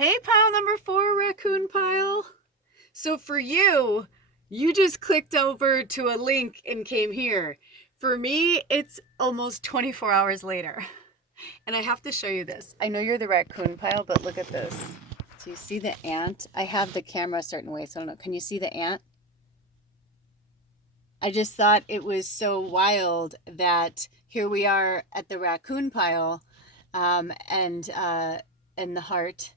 Hey, pile number 4, Raccoon pile. So for you, you just clicked over to a link and came here. For me, it's almost 24 hours later. And I have to show you this. I know you're the raccoon pile, but look at this. Do you see the ant? I have the camera a certain way, so I don't know. Can you see the ant? I just thought it was so wild that here we are at the raccoon pile and the heart.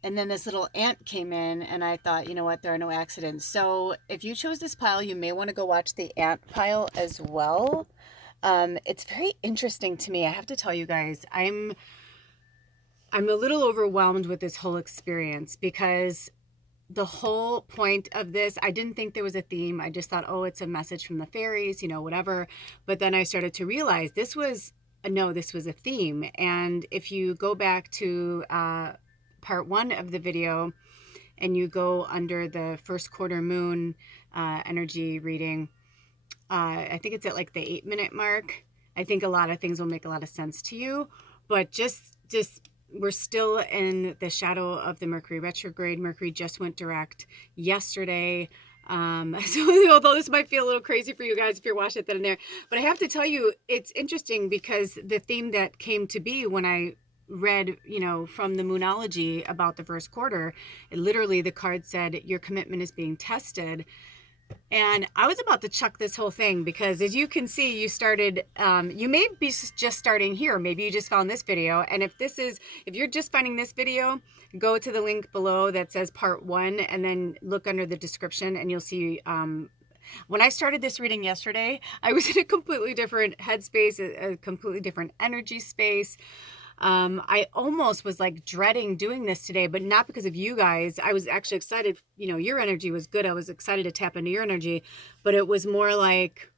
And then this little ant came in, and I thought, you know what, there are no accidents. So if you chose this pile, you may want to go watch the ant pile as well. It's very interesting to me. I have to tell you guys, I'm a little overwhelmed with this whole experience because the whole point of this, I didn't think there was a theme. I just thought, oh, it's a message from the fairies, whatever. But then I started to realize this was a theme. And if you go back to part 1 of the video and you go under the first quarter moon energy reading, I think it's at like the 8-minute mark. I think a lot of things will make a lot of sense to you, but just we're still in the shadow of the Mercury retrograde. Mercury just went direct yesterday. So although this might feel a little crazy for you guys if you're watching it then and there, but I have to tell you, it's interesting because the theme that came to be when I read, from the Moonology about the first quarter, literally the card said, your commitment is being tested. And I was about to chuck this whole thing because, as you can see, you started, you may be just starting here. Maybe you just found this video. And if you're just finding this video, go to the link below that says part 1 and then look under the description and you'll see, when I started this reading yesterday, I was in a completely different headspace, a completely different energy space. I almost was like dreading doing this today, but not because of you guys. I was actually excited. Your energy was good. I was excited to tap into your energy, but it was more like,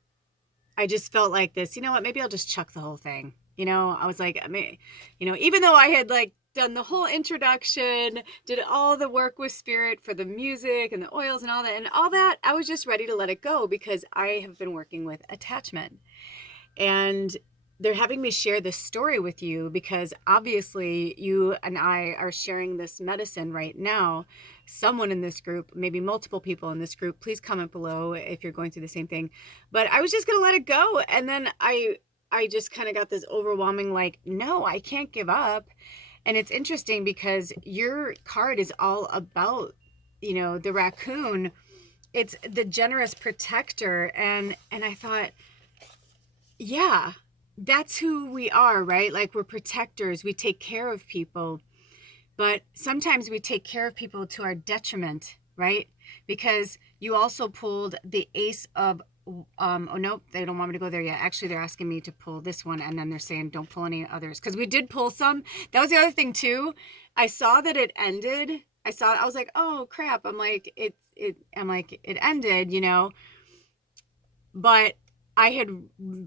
I just felt like this, you know what, maybe I'll just chuck the whole thing. I was like, even though I had like done the whole introduction, did all the work with spirit for the music and the oils and all that, I was just ready to let it go because I have been working with attachment. And they're having me share this story with you because obviously you and I are sharing this medicine right now. Someone in this group, maybe multiple people in this group, please comment below if you're going through the same thing. But I was just going to let it go. And then I just kind of got this overwhelming, like, no, I can't give up. And it's interesting because your card is all about, the raccoon. It's the generous protector. And I thought, yeah, that's who we are, right? Like, we're protectors. We take care of people. But sometimes we take care of people to our detriment, right? Because you also pulled the ace of, oh, nope, they don't want me to go there yet. Actually, they're asking me to pull this one, and then they're saying don't pull any others. Because we did pull some. That was the other thing, too. I saw that it ended. I was like, oh, crap. I'm like, it ended, But I had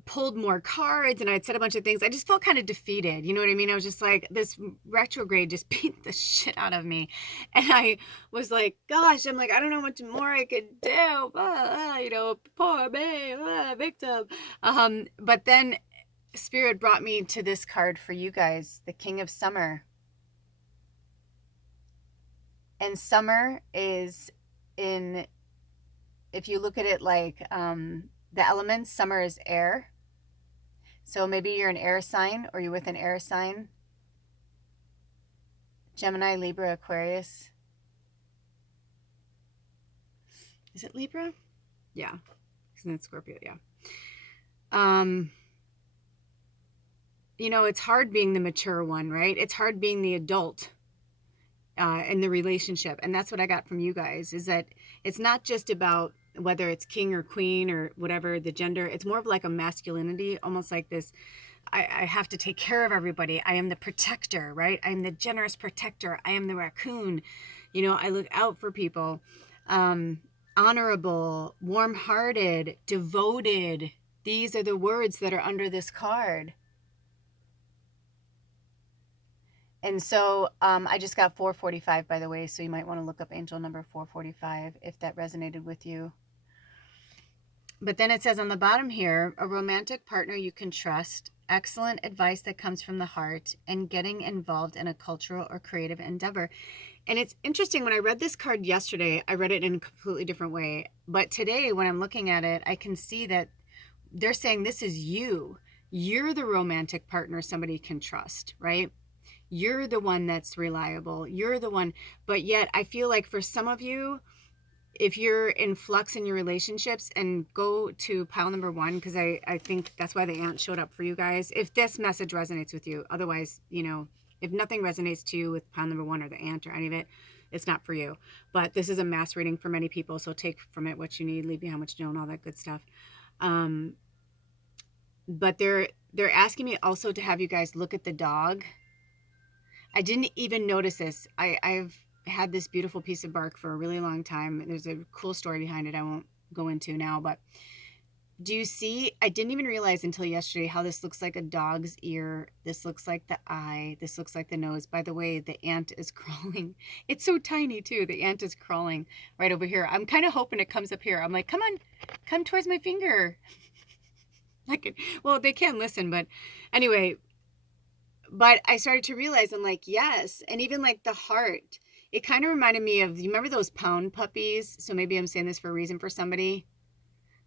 pulled more cards and I had said a bunch of things. I just felt kind of defeated. You know what I mean? I was just like, this retrograde just beat the shit out of me. And I was like, gosh, I'm like, I don't know much more I could do. Poor me, victim. But then Spirit brought me to this card for you guys, the King of Summer. And summer is if you look at it like, the elements, summer is air. So maybe you're an air sign or you're with an air sign. Gemini, Libra, Aquarius. Is it Libra? Yeah. Isn't it Scorpio? Yeah. It's hard being the mature one, right? It's hard being the adult in the relationship. And that's what I got from you guys, is that it's not just about whether it's king or queen or whatever the gender. It's more of like a masculinity, almost like this, I have to take care of everybody. I am the protector, right? I'm the generous protector. I am the raccoon. I look out for people. Honorable, warm-hearted, devoted. These are the words that are under this card. And so I just got 445, by the way, so you might want to look up angel number 445 if that resonated with you. But then it says on the bottom here, a romantic partner you can trust, excellent advice that comes from the heart, and getting involved in a cultural or creative endeavor. And it's interesting, when I read this card yesterday, I read it in a completely different way. But today, when I'm looking at it, I can see that they're saying this is you. You're the romantic partner somebody can trust, right? You're the one that's reliable. You're the one. But yet, I feel like for some of you, if you're in flux in your relationships, and go to pile number 1, because I think that's why the ant showed up for you guys. If this message resonates with you, otherwise, if nothing resonates to you with pile number 1 or the ant or any of it, it's not for you. But this is a mass reading for many people, so take from it what you need, leave behind what you don't, all that good stuff. But they're asking me also to have you guys look at the dog. I didn't even notice this. I've had this beautiful piece of bark for a really long time. There's a cool story behind it I won't go into now, but do you see? I didn't even realize until yesterday how this looks like a dog's ear. This looks like the eye. This looks like the nose. By the way, the ant is crawling. It's so tiny too. The ant is crawling right over here. I'm kind of hoping it comes up here. I'm like, come on, come towards my finger. Well, they can't listen, but anyway. But I started to realize, I'm like, yes. And even like the heart, it kind of reminded me of, you remember those pound puppies? So maybe I'm saying this for a reason for somebody.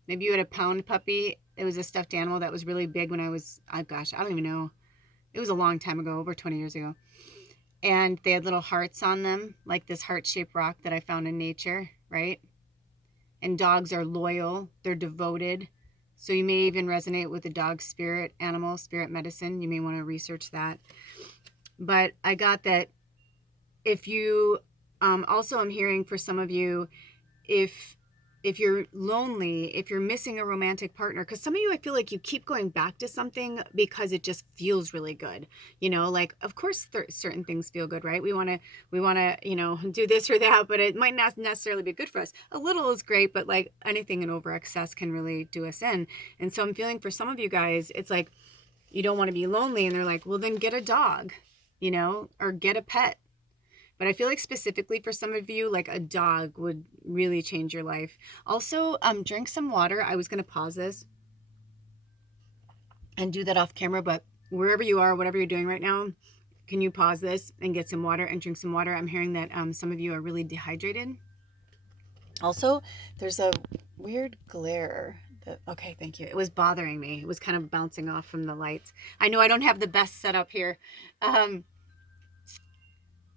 Maybe you had a pound puppy. It was a stuffed animal that was really big when I was, oh gosh, I don't even know. It was a long time ago, over 20 years ago. And they had little hearts on them, like this heart-shaped rock that I found in nature, right? And dogs are loyal. They're devoted. So you may even resonate with the dog spirit, animal spirit medicine. You may want to research that. But I got that if you, also I'm hearing for some of you, if you're lonely, if you're missing a romantic partner, because some of you, I feel like you keep going back to something because it just feels really good. Like, of course, certain things feel good, right? We want to, do this or that, but it might not necessarily be good for us. A little is great, but like anything in over excess can really do us in. And so I'm feeling for some of you guys, it's like, you don't want to be lonely. And they're like, well, then get a dog, or get a pet. But I feel like specifically for some of you, like a dog would really change your life. Also, drink some water. I was going to pause this and do that off camera, but wherever you are, whatever you're doing right now, can you pause this and get some water and drink some water? I'm hearing that some of you are really dehydrated. Also, there's a weird glare. Okay, thank you. It was bothering me. It was kind of bouncing off from the lights. I know I don't have the best setup here.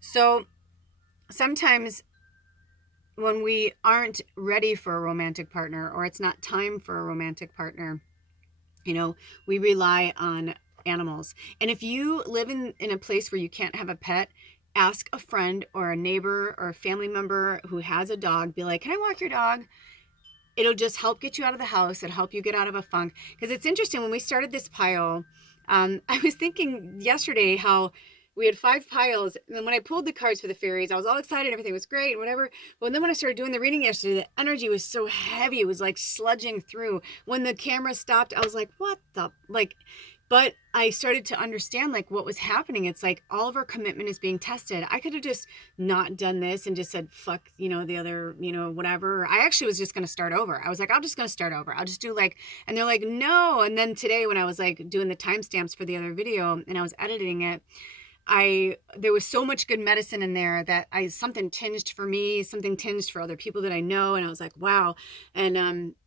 So sometimes when we aren't ready for a romantic partner, or it's not time for a romantic partner, we rely on animals. And if you live in a place where you can't have a pet, ask a friend or a neighbor or a family member who has a dog. Be like, can I walk your dog? It'll just help get you out of the house. It'll help you get out of a funk. Because it's interesting, when we started this pile, I was thinking yesterday how we had 5 piles, and then when I pulled the cards for the fairies, I was all excited, everything was great and whatever. But then when I started doing the reading yesterday, the energy was so heavy, it was like sludging through. When the camera stopped, I was like, what the, like, but I started to understand like what was happening. It's like all of our commitment is being tested. I could have just not done this and just said, fuck, the other, whatever. I actually was just going to start over. I was like, I'm just going to start over. I'll just do like, and they're like, no. And then today when I was like doing the timestamps for the other video and I was editing it, there was so much good medicine in there that something tinged for me, something tinged for other people that I know. And I was like, wow. And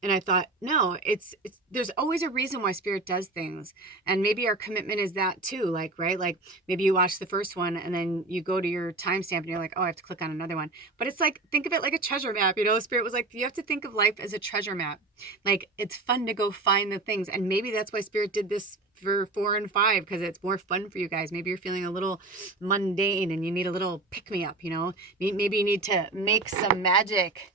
I thought, no, it's there's always a reason why spirit does things. And maybe our commitment is that too. Like, right. Like maybe you watch the first one and then you go to your timestamp and you're like, oh, I have to click on another one. But it's like, think of it like a treasure map. Spirit was like, you have to think of life as a treasure map. Like it's fun to go find the things. And maybe that's why spirit did this for 4 and 5, because it's more fun for you guys. Maybe you're feeling a little mundane and you need a little pick-me-up, maybe you need to make some magic.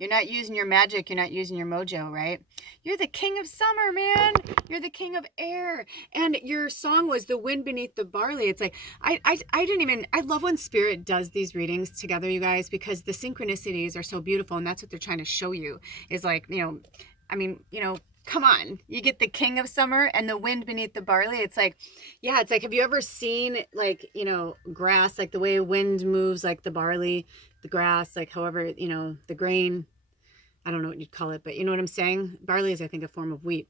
You're not using your magic, you're not using your mojo, right? You're the king of summer, man. You're the king of air. And your song was The Wind Beneath the Barley. It's like, I love when spirit does these readings together, you guys, because the synchronicities are so beautiful. And that's what they're trying to show you is like, come on, you get the king of summer and the wind beneath the barley. It's like, yeah, it's like, have you ever seen like, grass, like the way wind moves, like the barley, the grass, like however, the grain, I don't know what you'd call it, but you know what I'm saying? Barley is, I think, a form of wheat.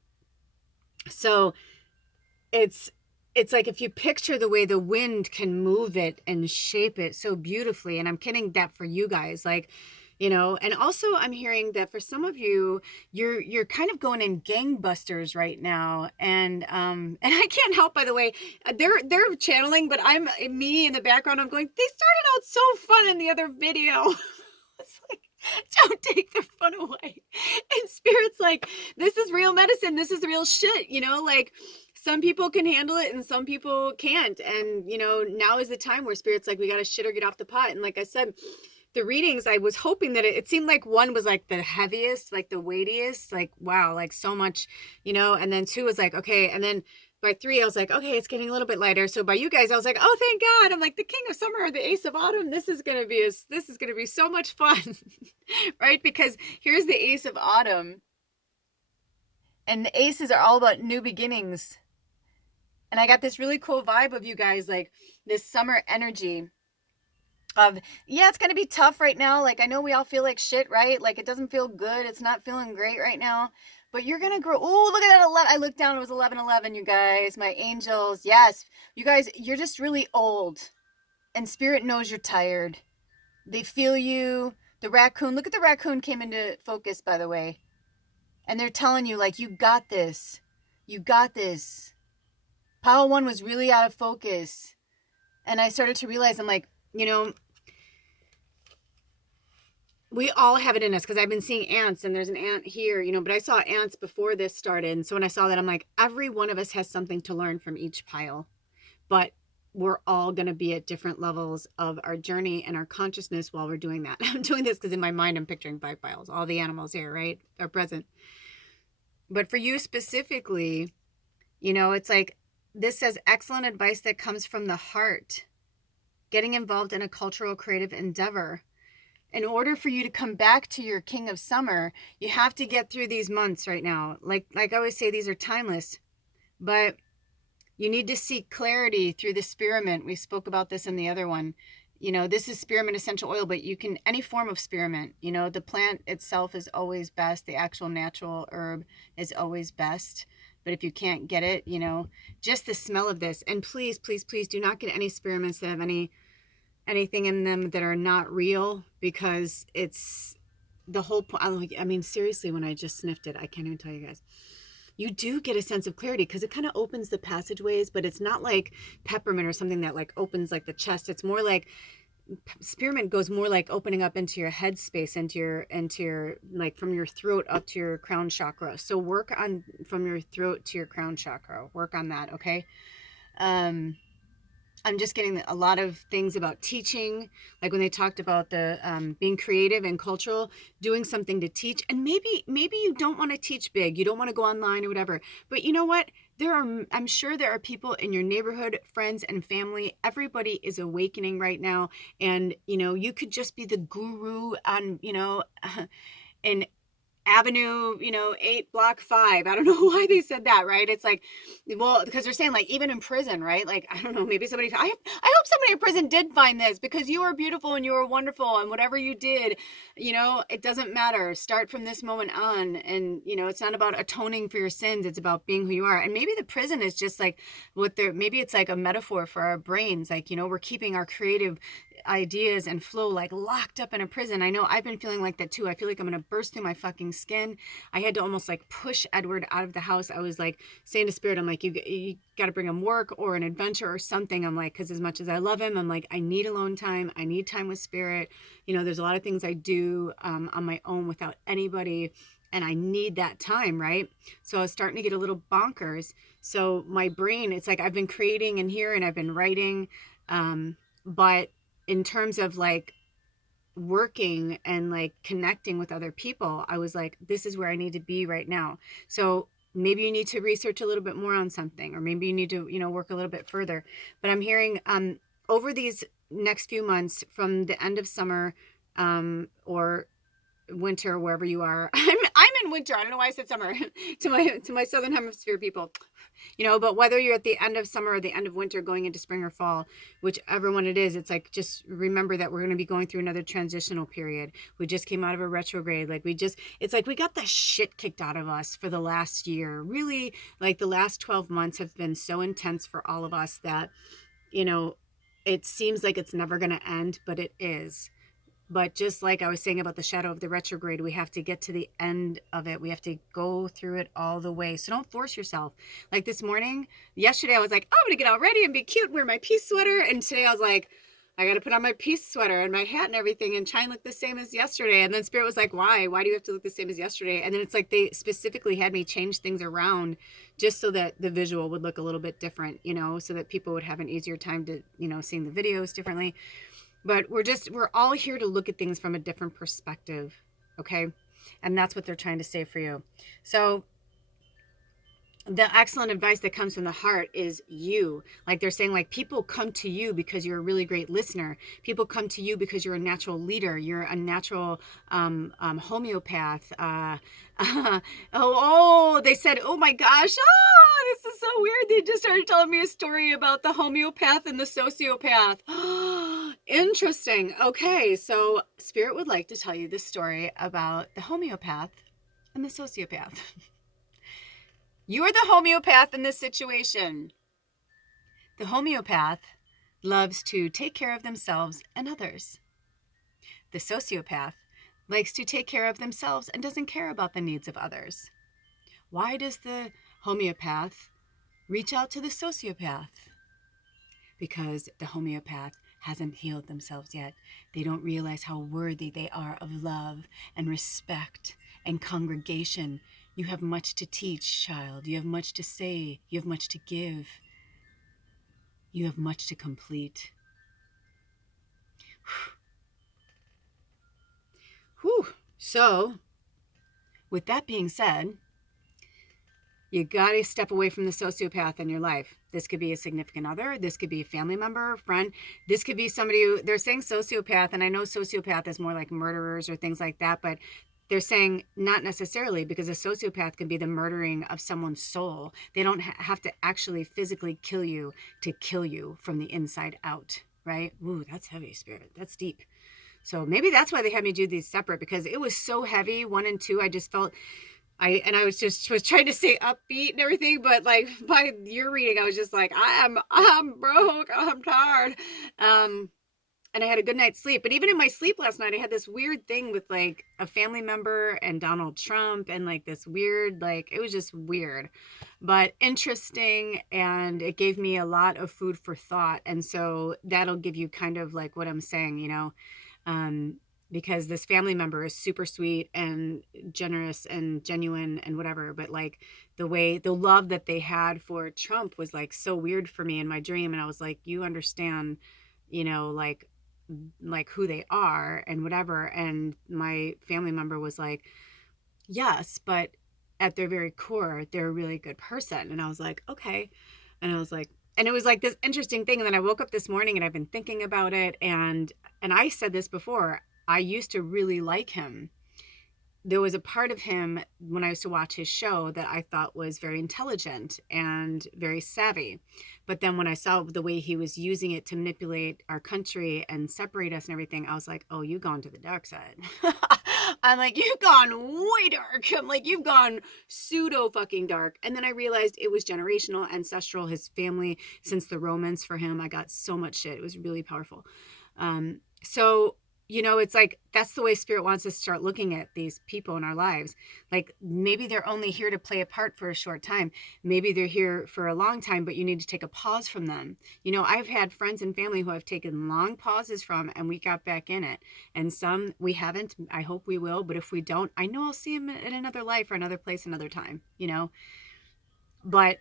So it's like if you picture the way the wind can move it and shape it so beautifully, and I'm kidding that for you guys, like, you know. And also I'm hearing that for some of you, you're kind of going in gangbusters right now. And I can't help, by the way, they're channeling, but I'm me in the background, I'm going, they started out so fun in the other video. It's like, don't take their fun away. And Spirit's like, this is real medicine, this is real shit, you know. Like, some people can handle it and some people can't. And, you know, now is the time where Spirit's like, we got to shit or get off the pot. And like I said, the readings, I was hoping that it seemed like one was like the heaviest, like the weightiest, like, wow, like so much, you know. And then 2 was like, okay. And then by 3, I was like, okay, it's getting a little bit lighter. So by you guys, I was like, oh, thank God. I'm like, the King of Summer, the Ace of Autumn. This is going to be so much fun, right? Because here's the Ace of Autumn, and the aces are all about new beginnings. And I got this really cool vibe of you guys, like this summer energy of, yeah, it's going to be tough right now. Like, I know we all feel like shit, right? Like, it doesn't feel good. It's not feeling great right now, but you're going to grow. Oh, look at that 11. I looked down. It was 11:11, you guys, my angels. Yes, you guys, you're just really old, and Spirit knows you're tired. They feel you. The raccoon, look at the raccoon came into focus, by the way. And they're telling you, like, you got this. You got this. Pile 1 was really out of focus. And I started to realize, I'm like, you know, we all have it in us, because I've been seeing ants, and there's an ant here, you know, but I saw ants before this started. And so when I saw that, I'm like, every one of us has something to learn from each pile. But we're all going to be at different levels of our journey and our consciousness while we're doing that. I'm doing this because in my mind, I'm picturing 5 piles. All the animals here, right, are present. But for you specifically, you know, it's like, this says excellent advice that comes from the heart. Getting involved in a cultural creative endeavor. In order for you to come back to your King of Summer, you have to get through these months right now. Like I always say, these are timeless, but you need to seek clarity through the spearmint. We spoke about this in the other one. You know, this is spearmint essential oil, but you can, any form of spearmint, you know, the plant itself is always best. The actual natural herb is always best. But if you can't get it, you know, just the smell of this. And please, please, please do not get any spearmints that have anything in them that are not real, because it's the whole point. I mean, seriously, when I just sniffed it, I can't even tell you guys. You do get a sense of clarity, because it kind of opens the passageways, but it's not like peppermint or something that like opens like the chest. It's more like spearmint goes more like opening up into your head space, into your like from your throat up to your crown chakra. So work on from your throat to your crown chakra. Work on that, okay? I'm just getting a lot of things about teaching, like when they talked about the being creative and cultural, doing something to teach. And maybe you don't want to teach big, you don't want to go online or whatever. But you know what? I'm sure there are people in your neighborhood, friends and family. Everybody is awakening right now, and you know, you could just be the guru on, you know, and Avenue, you know, 8 block 5. I don't know why they said that, right? It's like, well, because they're saying like even in prison, right? Like, I don't know, maybe somebody, I hope somebody in prison did find this, because you are beautiful and you are wonderful, and whatever you did, you know, it doesn't matter. Start from this moment on. And, you know, it's not about atoning for your sins. It's about being who you are. And maybe the prison is just like maybe it's like a metaphor for our brains. Like, you know, we're keeping our creative ideas and flow like locked up in a prison. I know I've been feeling like that too. I feel like I'm going to burst through my fucking skin. I had to almost like push Edward out of the house. I was like saying to Spirit, I'm like, you got to bring him work or an adventure or something. I'm like, because as much as I love him, I'm like, I need alone time. I need time with Spirit. You know, there's a lot of things I do on my own without anybody, and I need that time, right? So I was starting to get a little bonkers. So my brain, it's like I've been creating in here and I've been writing, but in terms of like working and like connecting with other people, I was like, this is where I need to be right now. So maybe you need to research a little bit more on something, or maybe you need to, you know, work a little bit further. But I'm hearing over these next few months, from the end of summer or winter, wherever you are, I'm in winter. I don't know why I said summer to my Southern Hemisphere people. But whether you're at the end of summer or the end of winter going into spring or fall, whichever one it is, it's like, just remember that we're going to be going through another transitional period. We just came out of a retrograde. It's like we got the shit kicked out of us for the last year. Really, like the last 12 months have been so intense for all of us that, it seems like it's never going to end, but it is. But just like I was saying about the shadow of the retrograde, we have to get to the end of it. We have to go through it all the way. So don't force yourself. Like yesterday, I was like, oh, I'm going to get all ready and be cute and wear my peace sweater. And today I was like, I got to put on my peace sweater and my hat and everything and try and look the same as yesterday. And then Spirit was like, why? Why do you have to look the same as yesterday? And then it's like they specifically had me change things around just so that the visual would look a little bit different, so that people would have an easier time to, seeing the videos differently. But we're all here to look at things from a different perspective, okay? And that's what they're trying to say for you. So the excellent advice that comes from the heart is you. Like they're saying, like, people come to you because you're a really great listener. People come to you because you're a natural leader. You're a natural homeopath. They said, oh my gosh, this is so weird. They just started telling me a story about the homeopath and the sociopath. Interesting. Okay, so Spirit would like to tell you this story about the homeopath and the sociopath. You are the homeopath in this situation. The homeopath loves to take care of themselves and others. The sociopath likes to take care of themselves and doesn't care about the needs of others. Why does the homeopath reach out to the sociopath? Because the homeopath hasn't healed themselves yet. They don't realize how worthy they are of love and respect and congregation. You have much to teach, child. You have much to say. You have much to give. You have much to complete. Whew. So, with that being said, you got to step away from the sociopath in your life. This could be a significant other. This could be a family member, friend. This could be somebody who, they're saying sociopath, and I know sociopath is more like murderers or things like that, but they're saying not necessarily, because a sociopath can be the murdering of someone's soul. They don't have to actually physically kill you to kill you from the inside out, right? Ooh, that's heavy, Spirit. That's deep. So maybe that's why they had me do these separate, because it was so heavy. 1 and 2, I just felt... I was trying to stay upbeat and everything, but like by your reading, I was just like, I'm broke, I'm tired. And I had a good night's sleep. But even in my sleep last night, I had this weird thing with like a family member and Donald Trump and like this weird, like, it was just weird, but interesting. And it gave me a lot of food for thought. And so that'll give you kind of like what I'm saying, because this family member is super sweet and generous and genuine and whatever. But like the love that they had for Trump was like so weird for me in my dream. And I was like, you understand, like who they are and whatever. And my family member was like, yes, but at their very core, they're a really good person. And I was like, okay. And I was like, and it was like this interesting thing. And then I woke up this morning and I've been thinking about it. And I said this before, I used to really like him. There was a part of him when I used to watch his show that I thought was very intelligent and very savvy. But then when I saw the way he was using it to manipulate our country and separate us and everything, I was like, oh, you've gone to the dark side. I'm like, you've gone way dark. I'm like, you've gone pseudo fucking dark. And then I realized it was generational, ancestral, his family, since the Romans for him. I got so much shit. It was really powerful. So it's like, that's the way Spirit wants us to start looking at these people in our lives. Like maybe they're only here to play a part for a short time. Maybe they're here for a long time, but you need to take a pause from them. I've had friends and family who I've taken long pauses from and we got back in it. And some we haven't. I hope we will. But if we don't, I know I'll see them in another life or another place, another time, But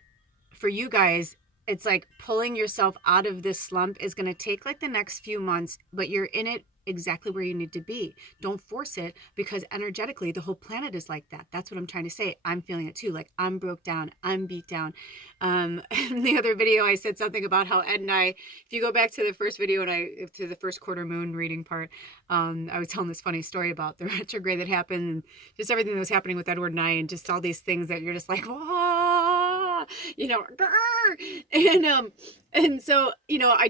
for you guys, it's like pulling yourself out of this slump is going to take like the next few months, but you're in it exactly where you need to be. Don't force it, because energetically the whole planet is like that. That's what I'm trying to say. I'm feeling it too. Like, I'm broke down, I'm beat down. In the other video I said something about how Ed and I, if you go back to the first video and to the first quarter moon reading part, I was telling this funny story about the retrograde that happened, and just everything that was happening with Edward and I, and just all these things that you're just like, oh, you know, grrr. And so, you know, I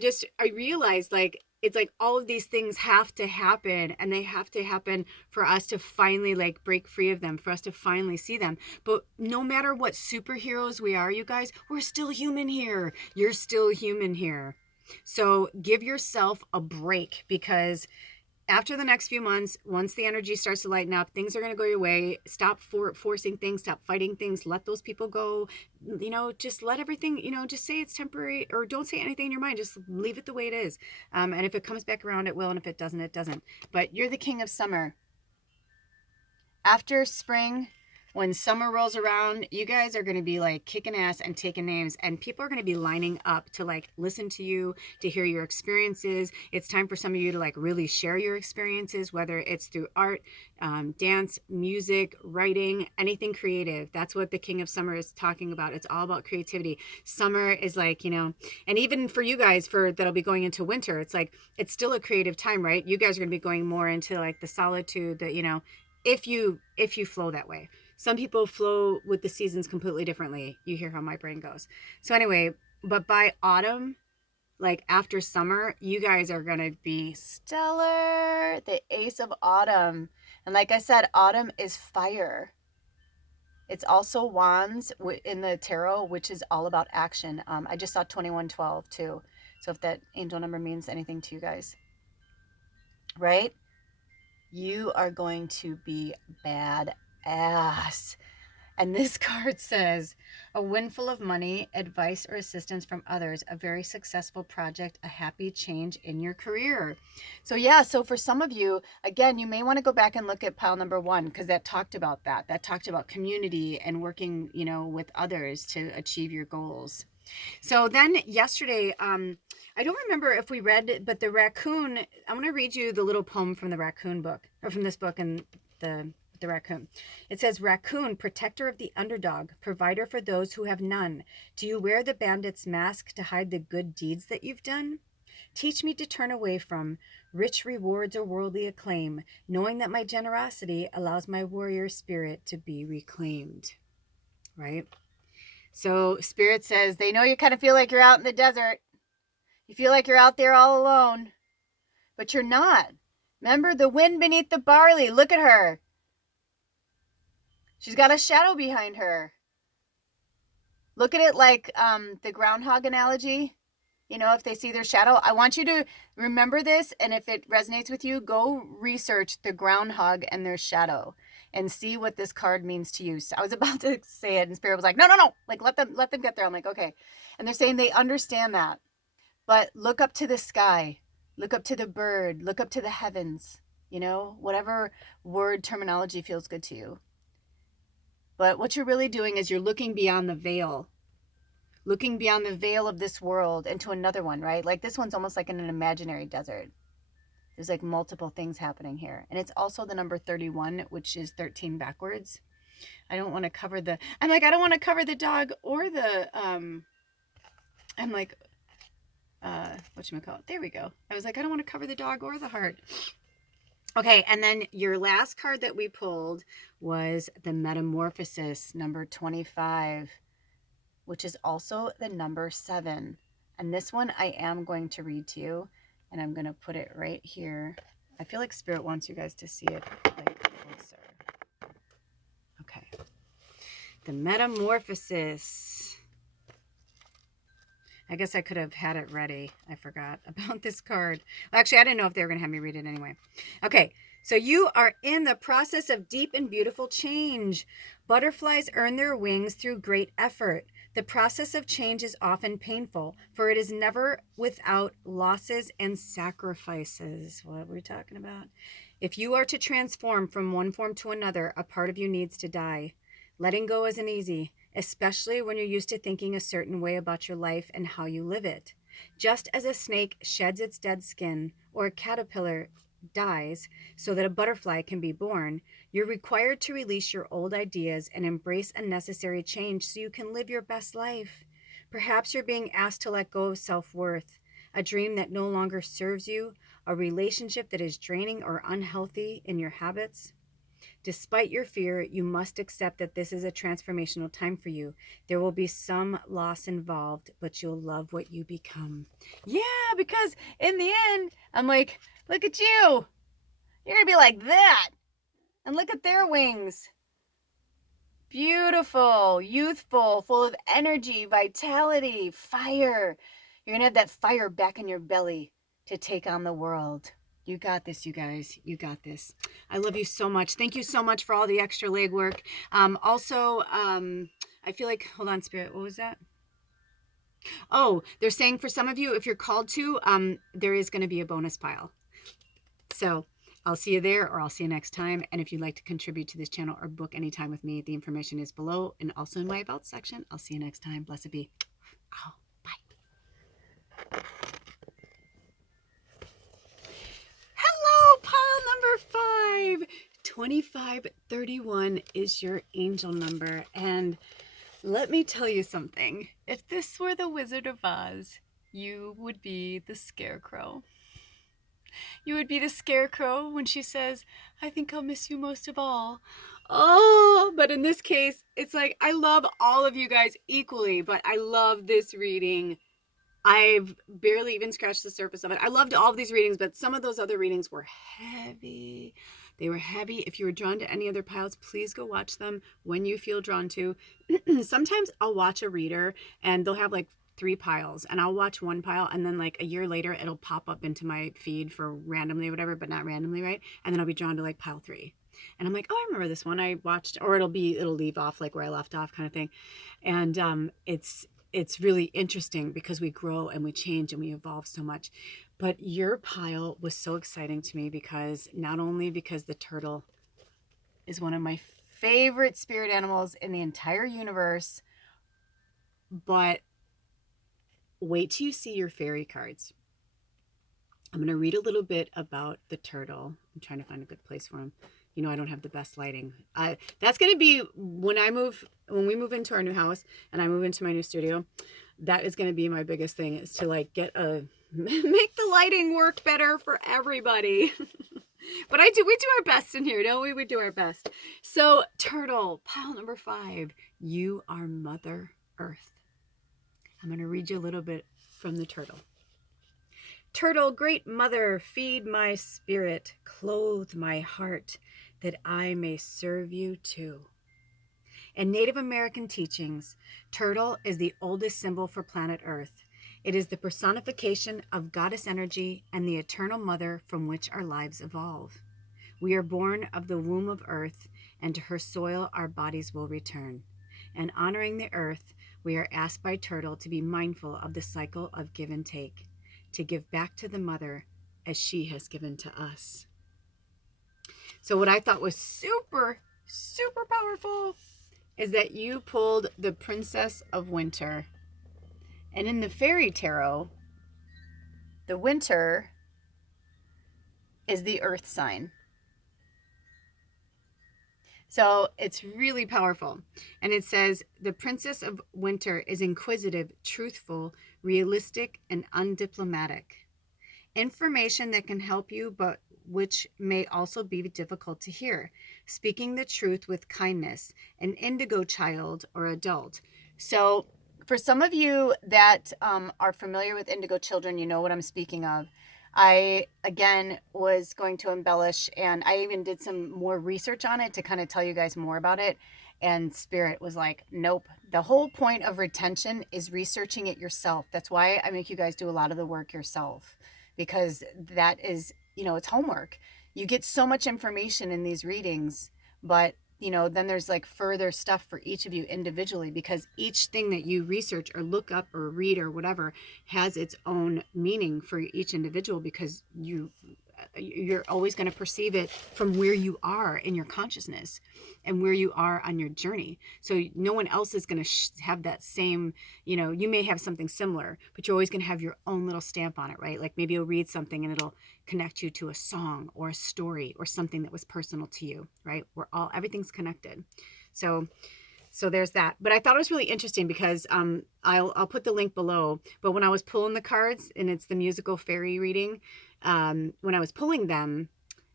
realized, like, it's like all of these things have to happen, and they have to happen for us to finally, like, break free of them, for us to finally see them. But no matter what superheroes we are, you guys, we're still human here. You're still human here. So give yourself a break, because after the next few months, once the energy starts to lighten up, things are going to go your way. Stop forcing things, stop fighting things, let those people go, you know, just let everything, you know, just say it's temporary, or don't say anything in your mind, just leave it the way it is. And if it comes back around, it will, and if it doesn't, it doesn't. But you're the king of summer. After spring, when summer rolls around, you guys are going to be like kicking ass and taking names, and people are going to be lining up to like listen to you, to hear your experiences. It's time for some of you to like really share your experiences, whether it's through art, dance, music, writing, anything creative. That's what the King of Summer is talking about. It's all about creativity. Summer is like, you know, and even for you guys that'll be going into winter, it's like, it's still a creative time, right? You guys are going to be going more into like the solitude, that, you know, if you flow that way. Some people flow with the seasons completely differently. You hear how my brain goes. So anyway, but by autumn, like after summer, you guys are going to be stellar. The Ace of Autumn. And like I said, autumn is fire. It's also wands in the tarot, which is all about action. I just saw 2112 too. So if that angel number means anything to you guys, right? You are going to be badass. And this card says, a windfall of money, advice or assistance from others, a very successful project, a happy change in your career. So yeah, so for some of you, again, you may want to go back and look at pile number 1, because that talked about that. That talked about community and working, you know, with others to achieve your goals. So then yesterday, I don't remember if we read it, but the raccoon, I'm going to read you the little poem from the raccoon book, or from this book, and the raccoon. It says, Raccoon, protector of the underdog, provider for those who have none. Do you wear the bandit's mask to hide the good deeds that you've done? Teach me to turn away from rich rewards or worldly acclaim, knowing that my generosity allows my warrior spirit to be reclaimed. Right? So Spirit says, they know you kind of feel like you're out in the desert. You feel like you're out there all alone, but you're not. Remember the wind beneath the barley. Look at her. She's got a shadow behind her. Look at it like the groundhog analogy. You know, if they see their shadow, I want you to remember this. And if it resonates with you, go research the groundhog and their shadow and see what this card means to you. So I was about to say it, and Spirit was like, no. Like, let them get there. I'm like, okay. And they're saying they understand that. But look up to the sky. Look up to the bird. Look up to the heavens. You know, whatever word terminology feels good to you. But what you're really doing is you're looking beyond the veil. Looking beyond the veil of this world into another one, right? Like this one's almost like in an imaginary desert. There's like multiple things happening here. And it's also the number 31, which is 13 backwards. I don't want to cover the, I don't want to cover the dog or the, whatchamacallit? There we go. I was like, I don't want to cover the dog or the heart. Okay, and then your last card that we pulled was the Metamorphosis, number 25, which is also the number 7. And this one I am going to read to you, and I'm going to put it right here. I feel like Spirit wants you guys to see it like closer. Okay. The Metamorphosis. I guess I could have had it ready. I forgot about this card. Well, actually, I didn't know if they were going to have me read it anyway. Okay, so you are in the process of deep and beautiful change. Butterflies earn their wings through great effort. The process of change is often painful, for it is never without losses and sacrifices. What are we talking about? If you are to transform from one form to another, a part of you needs to die. Letting go isn't easy, especially when you're used to thinking a certain way about your life and how you live it. Just as a snake sheds its dead skin, or a caterpillar dies so that a butterfly can be born, you're required to release your old ideas and embrace a necessary change so you can live your best life. Perhaps you're being asked to let go of self-worth, a dream that no longer serves you, a relationship that is draining or unhealthy in your habits. Despite your fear, you must accept that this is a transformational time for you. There will be some loss involved, but you'll love what you become. Yeah, because in the end, I'm like, look at you. You're going to be like that. And look at their wings. Beautiful, youthful, full of energy, vitality, fire. You're going to have that fire back in your belly to take on the world. You got this, you guys. You got this. I love you so much. Thank you so much for all the extra legwork. I feel like, hold on, Spirit, what was that? Oh, they're saying for some of you, if you're called to, there is going to be a bonus pile. So I'll see you there, or I'll see you next time. And if you'd like to contribute to this channel or book any time with me, the information is below and also in my about section. I'll see you next time. Blessed be. Oh, bye. Hello, pile number 5. 2531 is your angel number. And let me tell you something. If this were the Wizard of Oz, you would be the Scarecrow. You would be the Scarecrow when she says, I think I'll miss you most of all. Oh, but in this case, it's like, I love all of you guys equally, but I love this reading. I've barely even scratched the surface of it. I loved all of these readings, but some of those other readings were heavy. They were heavy. If you were drawn to any other piles, please go watch them when you feel drawn to. Sometimes I'll watch a reader and they'll have like 3 piles, and I'll watch one pile, and then like a year later it'll pop up into my feed for randomly whatever, but not randomly, right? And then I'll be drawn to like pile 3, and I'm like, oh, I remember this one I watched. Or it'll leave off like where I left off, kind of thing. And it's really interesting because we grow and we change and we evolve so much. But your pile was so exciting to me because not only because the turtle is one of my favorite spirit animals in the entire universe, but wait till you see your fairy cards. I'm going to read a little bit about the turtle. I'm trying to find a good place for him. You know, I don't have the best lighting. That's going to be when we move into our new house and I move into my new studio. That is going to be my biggest thing, is to like make the lighting work better for everybody. But we do our best in here, don't we? We do our best. So turtle, pile number 5, you are Mother Earth. I'm going to read you a little bit from the turtle. Turtle, great mother, feed my spirit, clothe my heart, that I may serve you too. In Native American teachings, turtle is the oldest symbol for planet Earth. It is the personification of goddess energy and the eternal mother from which our lives evolve. We are born of the womb of Earth, and to her soil our bodies will return. And honoring the Earth, we are asked by Turtle to be mindful of the cycle of give and take, to give back to the mother as she has given to us. So what I thought was super, super powerful is that you pulled the Princess of Winter. And in the fairy tarot, the winter is the earth sign. So it's really powerful. And it says, the Princess of Winter is inquisitive, truthful, realistic, and undiplomatic. Information that can help you, but which may also be difficult to hear. Speaking the truth with kindness, an indigo child or adult. So for some of you that are familiar with indigo children, you know what I'm speaking of. I, again, was going to embellish, and I even did some more research on it to kind of tell you guys more about it. And Spirit was like, nope. The whole point of retention is researching it yourself. That's why I make you guys do a lot of the work yourself, because that is, it's homework. You get so much information in these readings, but then there's like further stuff for each of you individually, because each thing that you research or look up or read or whatever has its own meaning for each individual, because you're always going to perceive it from where you are in your consciousness and where you are on your journey. So no one else is going to have that same, you may have something similar, but you're always going to have your own little stamp on it, right? Like maybe you'll read something and it'll connect you to a song or a story or something that was personal to you, right? Everything's connected. So there's that. But I thought it was really interesting because I'll put the link below. But when I was pulling the cards, and it's the musical fairy reading, when I was pulling them,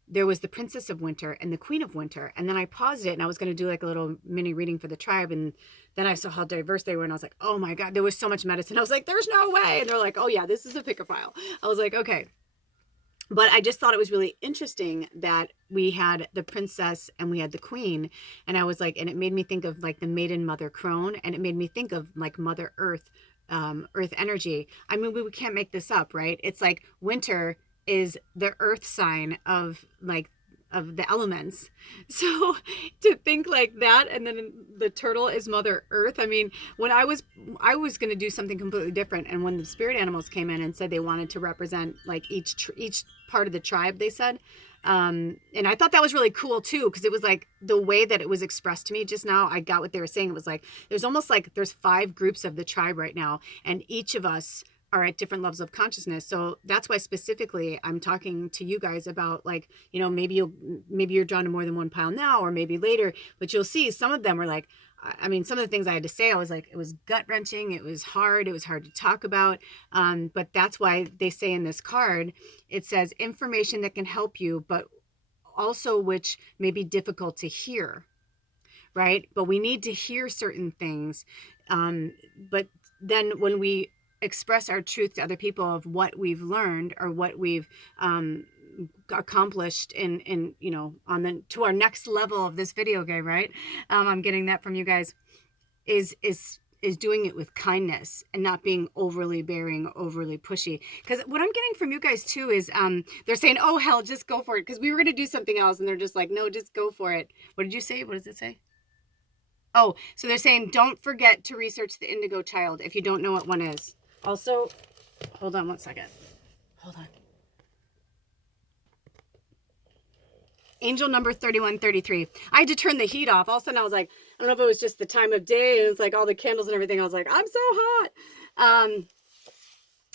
there was the Princess of Winter and the Queen of Winter. And then I paused it and I was going to do like a little mini reading for the tribe. And then I saw how diverse they were. And I was like, oh my God, there was so much medicine. I was like, there's no way. And they're like, oh yeah, this is a pickapile. I was like, okay. But I just thought it was really interesting that we had the princess and we had the queen. And I was like, and it made me think of like the maiden mother crone. And it made me think of like Mother Earth, earth energy. I mean, we can't make this up, right? It's like winter is the earth sign of the elements. So to think like that, and then the turtle is Mother Earth. I mean, when I was going to do something completely different, and when the spirit animals came in and said they wanted to represent like each part of the tribe, they said, and I thought that was really cool too, because it was like the way that it was expressed to me just now. I got what they were saying. It was like there's almost like there's 5 groups of the tribe right now, and each of us are at different levels of consciousness. So that's why specifically I'm talking to you guys about like, maybe you're drawn to more than one pile now, or maybe later, but you'll see some of them are like, I mean, some of the things I had to say, I was like, it was gut wrenching. It was hard to talk about. But that's why they say in this card, it says information that can help you, but also which may be difficult to hear. Right. But we need to hear certain things. But then when we express our truth to other people of what we've learned or what we've accomplished in to our next level of this video game, right? I'm getting that from you guys, is doing it with kindness and not being overly bearing, overly pushy. Because what I'm getting from you guys too is they're saying, oh hell, just go for it, because we were going to do something else, and they're just like, no, just go for it. What did you say? What does it say? Oh, so they're saying don't forget to research the indigo child if you don't know what one is. Also, hold on one second. Hold on. Angel number 3133. I had to turn the heat off. All of a sudden I was like, I don't know if it was just the time of day, and it's like all the candles and everything. I was like, I'm so hot.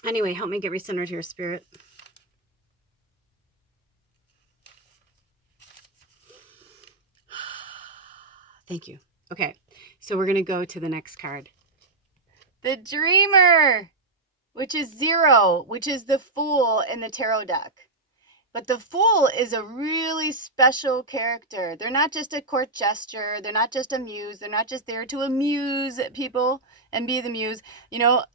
Anyway, help me get recentered here, Spirit. Thank you. Okay, so we're going to go to the next card. The Dreamer, which is 0, which is the Fool in the tarot deck. But the Fool is a really special character. They're not just a court gesture. They're not just a muse. They're not just there to amuse people and be the muse. We are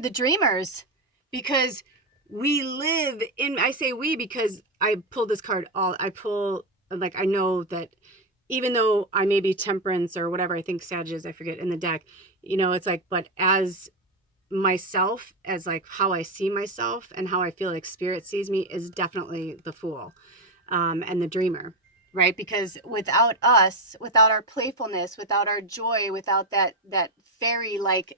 the dreamers, because we live in, I say we because I pulled this card I know that even though I may be temperance or whatever, I think Sag is, I forget, in the deck, it's like, but as myself, as like how I see myself and how I feel like spirit sees me, is definitely the Fool and the Dreamer, right? Because without us, without our playfulness, without our joy, without that fairy like,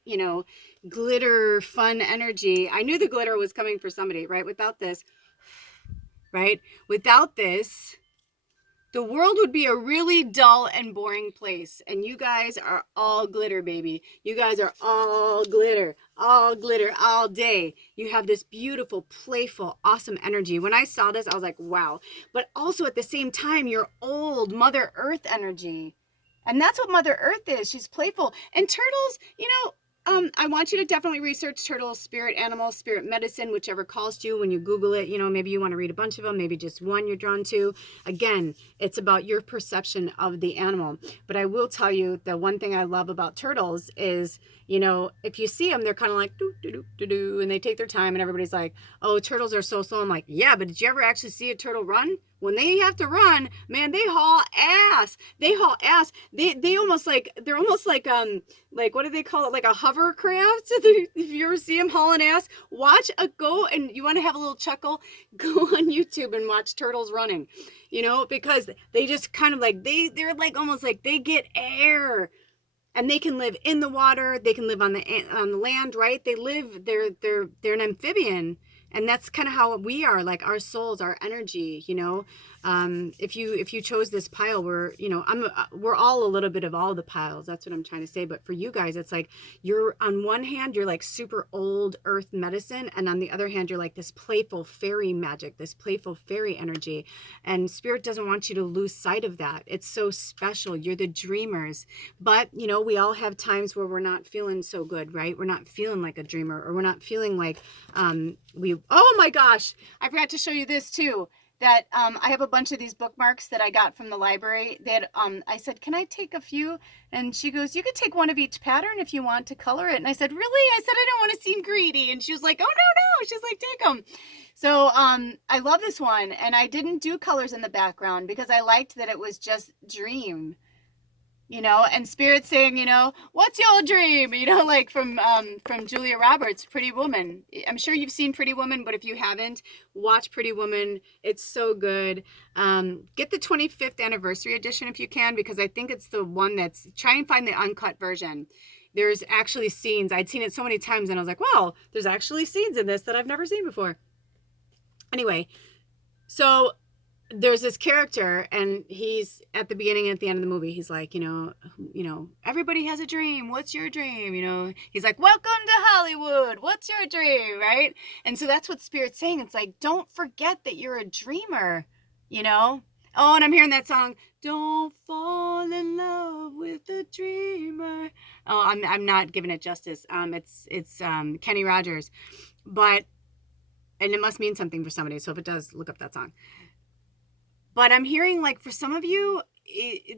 glitter fun energy, I knew the glitter was coming for somebody, right? Without this, the world would be a really dull and boring place. And you guys are all glitter, baby. You guys are all glitter all day. You have this beautiful, playful, awesome energy. When I saw this, I was like, wow. But also at the same time, your old Mother Earth energy. And that's what Mother Earth is. She's playful. And turtles, I want you to definitely research turtles, spirit animal, spirit medicine, whichever calls to you when you Google it. Maybe you want to read a bunch of them, maybe just one you're drawn to. Again, it's about your perception of the animal. But I will tell you, the one thing I love about turtles is, if you see them, they're kind of like doo doo doo doo doo, and they take their time, and everybody's like, oh, turtles are so slow. I'm like, yeah, but did you ever actually see a turtle run? When they have to run, man, they haul ass. They almost like, they're almost like what do they call it? Like a hovercraft. If you ever see them hauling ass, go, and you want to have a little chuckle, go on YouTube and watch turtles running, because they just kind of like, they're like almost like they get air. And they can live in the water. They can live on the land, right? They're an amphibian, And that's kind of how we are, like our souls, our energy, you know. If you chose this pile, we're all a little bit of all the piles. That's what I'm trying to say. But for you guys, it's like you're on one hand, you're like super old earth medicine, and on the other hand, you're like this playful fairy magic, this playful fairy energy. And spirit doesn't want you to lose sight of that. It's so special. You're the dreamers. But you know, we all have times where we're not feeling so good, right? We're not feeling like a dreamer, or we're not feeling like oh my gosh, I forgot to show you this too, that I have a bunch of these bookmarks that I got from the library that I said, can I take a few? And she goes, you could take one of each pattern if you want to color it. And I said, really? I said, I don't want to seem greedy. And she was like, oh no. She's like, take them. So I love this one. And I didn't do colors in the background because I liked that it was just dream. You know, and spirit saying, you know, what's your dream? You know, like from Julia Roberts, Pretty Woman. I'm sure you've seen Pretty Woman, but if you haven't, watch Pretty Woman. It's so good. Get the 25th anniversary edition if you can, because I think it's the one that's, try and find the uncut version. There's actually scenes. I'd seen it so many times and I was like, wow, there's actually scenes in this that I've never seen before. Anyway, so there's this character, and he's at the beginning and at the end of the movie, he's like, you know, everybody has a dream. What's your dream? You know, he's like, welcome to Hollywood. What's your dream? Right? And so that's what Spirit's saying. It's like, don't forget that you're a dreamer, you know? Oh, and I'm hearing that song, don't fall in love with a dreamer. Oh, I'm not giving it justice. It's Kenny Rogers, and it must mean something for somebody. So if it does, look up that song. But I'm hearing, like, for some of you,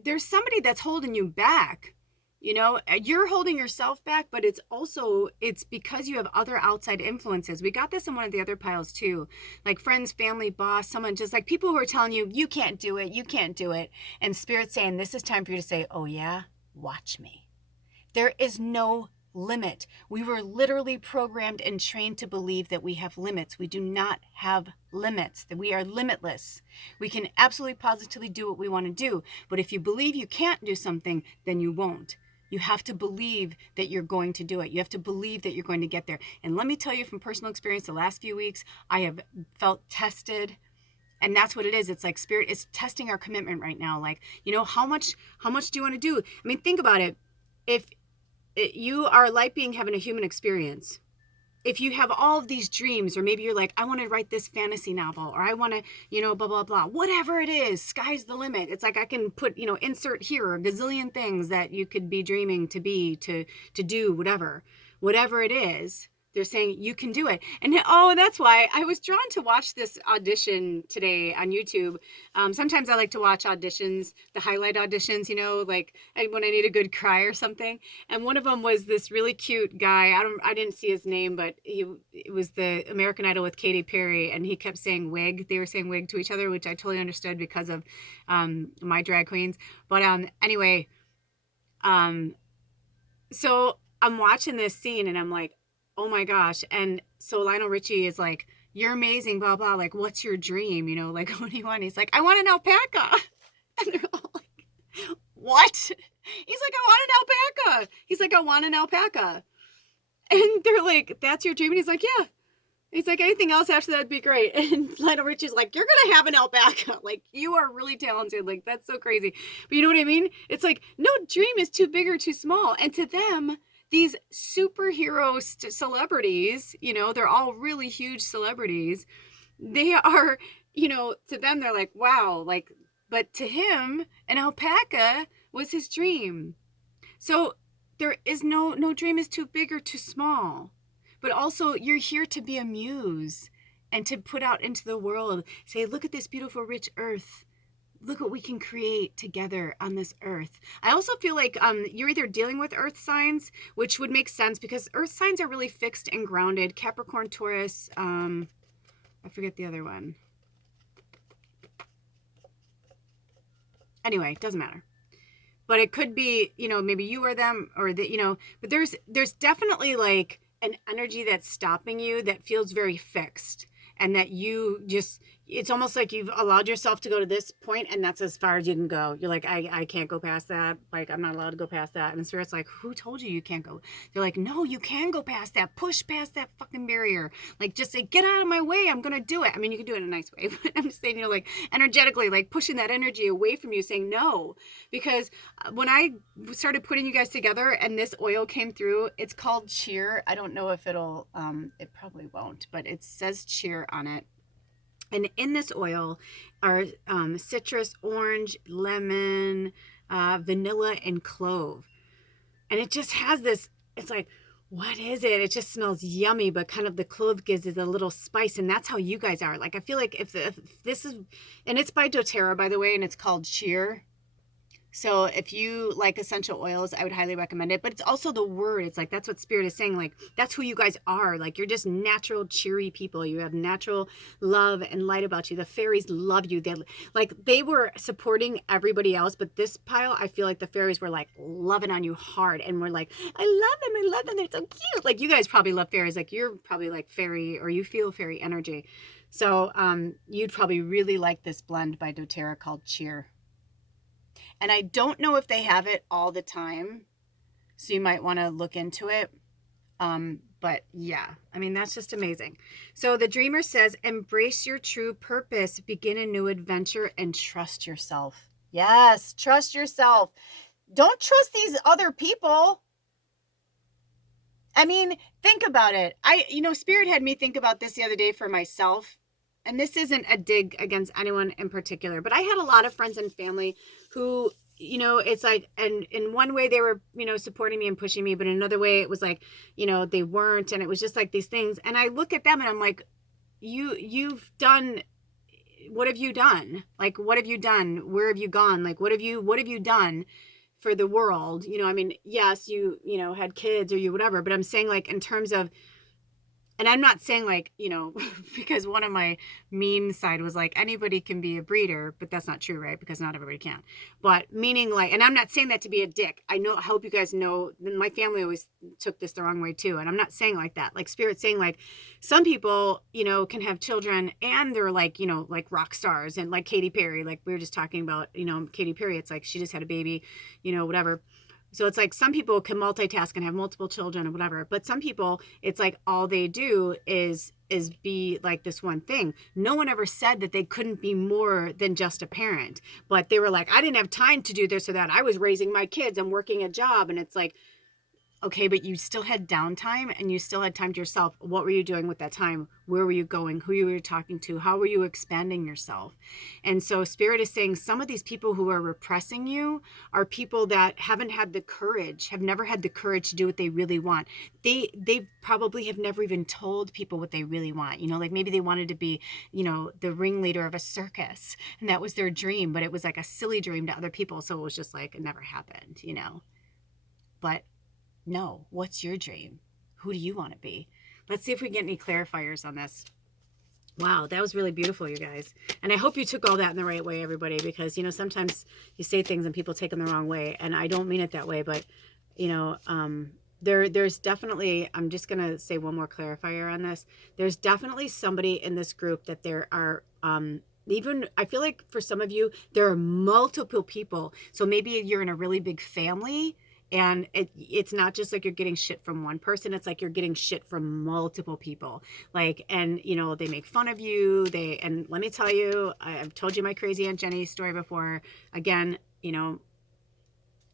there's somebody that's holding you back. You know, you're holding yourself back, but it's because you have other outside influences. We got this in one of the other piles too, like friends, family, boss, someone, just like people who are telling you, you can't do it. And Spirit's saying, this is time for you to say, oh yeah, watch me. There is no limit. We were literally programmed and trained to believe that we have limits. We do not have limits, that we are limitless. We can absolutely positively do what we want to do. But if you believe you can't do something, then you won't. You have to believe that you're going to do it. You have to believe that you're going to get there. And let me tell you from personal experience, the last few weeks, I have felt tested. And that's what it is. It's like Spirit is testing our commitment right now. Like, you know, how much do you want to do? I mean, think about it. If you are a light being having a human experience, if you have all of these dreams, or maybe you're like, I want to write this fantasy novel, or I want to, you know, blah, blah, blah, whatever it is, sky's the limit. It's like I can put, you know, insert here a gazillion things that you could be dreaming to be, to do, whatever it is. They're saying you can do it. And that's why I was drawn to watch this audition today on YouTube. Sometimes I like to watch auditions, the highlight auditions, you know, like when I need a good cry or something. And one of them was this really cute guy. I didn't see his name, but it was the American Idol with Katy Perry, and he kept saying wig. They were saying wig to each other, which I totally understood because of my drag queens. But anyway, so I'm watching this scene and I'm like, oh my gosh. And so Lionel Richie is like, you're amazing, blah, blah. Like, what's your dream? You know, like, what do you want? He's like, I want an alpaca. And they're all like, what? He's like, I want an alpaca. He's like, I want an alpaca. And they're like, that's your dream? And he's like, yeah. He's like, anything else after that'd be great. And Lionel Richie's like, you're going to have an alpaca. Like, you are really talented. Like, that's so crazy. But you know what I mean? It's like, no dream is too big or too small. And to them, these superhero celebrities, you know, they're all really huge celebrities. They are, you know, to them, they're like, wow, like, but to him, an alpaca was his dream. So there is no dream is too big or too small. But also, you're here to be a muse and to put out into the world, say, look at this beautiful, rich earth. Look what we can create together on this earth. I also feel like you're either dealing with earth signs, which would make sense because earth signs are really fixed and grounded. Capricorn, Taurus, I forget the other one. Anyway, doesn't matter. But it could be, you know, maybe you or them, or the, you know, but there's definitely like an energy that's stopping you that feels very fixed. And that you just, it's almost like you've allowed yourself to go to this point and that's as far as you can go. You're like, I can't go past that. Like, I'm not allowed to go past that. And the Spirit's like, who told you can't go? They're like, no, you can go past that. Push past that fucking barrier. Like, just say, get out of my way. I'm going to do it. I mean, you can do it in a nice way, but I'm just saying, like energetically, like pushing that energy away from you, saying no. Because when I started putting you guys together and this oil came through, it's called cheer. I don't know if it'll, it probably won't, but it says cheer on it. And in this oil are citrus, orange, lemon, vanilla, and clove. And it just has this, it's like, what is it? It just smells yummy, but kind of the clove gives it a little spice. And that's how you guys are. Like, I feel like if this is, and it's by doTERRA, by the way, and it's called Cheer. So if you like essential oils, I would highly recommend it. But it's also the word. It's like, that's what Spirit is saying. Like, that's who you guys are. Like, you're just natural, cheery people. You have natural love and light about you. The fairies love you. They were supporting everybody else. But this pile, I feel like the fairies were like loving on you hard. And we're like, I love them. I love them. They're so cute. Like, you guys probably love fairies. Like, you're probably like fairy, or you feel fairy energy. So you'd probably really like this blend by doTERRA called Cheer. And I don't know if they have it all the time, so you might want to look into it. But yeah, I mean, that's just amazing. So the dreamer says, embrace your true purpose, begin a new adventure, and trust yourself. Yes, trust yourself. Don't trust these other people. I mean, think about it. Spirit had me think about this the other day for myself. And this isn't a dig against anyone in particular, but I had a lot of friends and family who, it's like, and in one way they were, supporting me and pushing me, but in another way it was like, they weren't. And it was just like these things. And I look at them and I'm like, you've done, what have you done? Like, what have you done? Where have you gone? Like, what have you done for the world? I mean, yes, you had kids or you whatever, but I'm saying, like, in terms of, and I'm not saying, like, because one of my mean side was like, anybody can be a breeder, but that's not true, right? Because not everybody can. But meaning, like, and I'm not saying that to be a dick. I hope you guys know, my family always took this the wrong way too. And I'm not saying like that. Like, Spirit's saying, like, some people, can have children and they're like, like rock stars, and like Katy Perry, like we were just talking about, Katy Perry, it's like she just had a baby, whatever. So it's like some people can multitask and have multiple children or whatever, but some people, it's like all they do is be like this one thing. No one ever said that they couldn't be more than just a parent, but they were like, I didn't have time to do this or that. I was raising my kids and working a job. And it's like, okay, but you still had downtime and you still had time to yourself. What were you doing with that time? Where were you going? Who you were talking to? How were you expanding yourself? And so Spirit is saying some of these people who are repressing you are people that haven't had the courage, have never had the courage to do what they really want. They probably have never even told people what they really want. Like maybe they wanted to be, the ringleader of a circus, and that was their dream, but it was like a silly dream to other people. So it was just like, it never happened, But no, what's your dream? Who do you want to be? Let's see if we get any clarifiers on this. Wow, that was really beautiful, you guys. And I hope you took all that in the right way, everybody, because, sometimes you say things and people take them the wrong way. And I don't mean it that way, but, there's definitely, I'm just going to say one more clarifier on this. There's definitely somebody in this group that there are, even, I feel like for some of you, there are multiple people. So maybe you're in a really big family, and it's not just like you're getting shit from one person. It's like you're getting shit from multiple people. Like, and, they make fun of you. And let me tell you, I've told you my crazy Aunt Jenny story before. Again,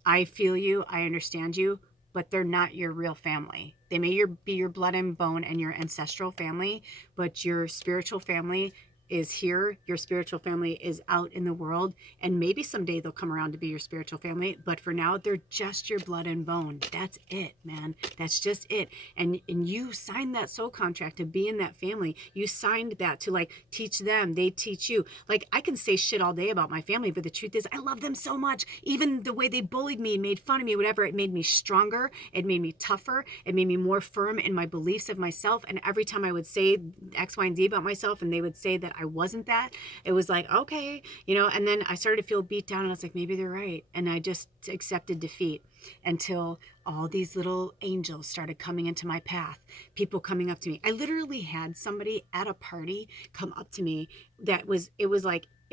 I feel you. I understand you, but they're not your real family. They may be your blood and bone and your ancestral family, but your spiritual family is here. Your spiritual family is out in the world, and maybe someday they'll come around to be your spiritual family, but for now they're just your blood and bone. That's it, man. That's just it. And you signed that soul contract to be in that family. You signed that to, like, teach them, they teach you. Like, I can say shit all day about my family, but the truth is I love them so much. Even the way they bullied me, made fun of me, whatever, it made me stronger, it made me tougher, it made me more firm in my beliefs of myself. And every time I would say X, Y, and Z about myself, and they would say that I wasn't that. It was like, okay, you know, and then I started to feel beat down and I was like, maybe they're right. And I just accepted defeat until all these little angels started coming into my path, people coming up to me. I literally had somebody at a party come up to me it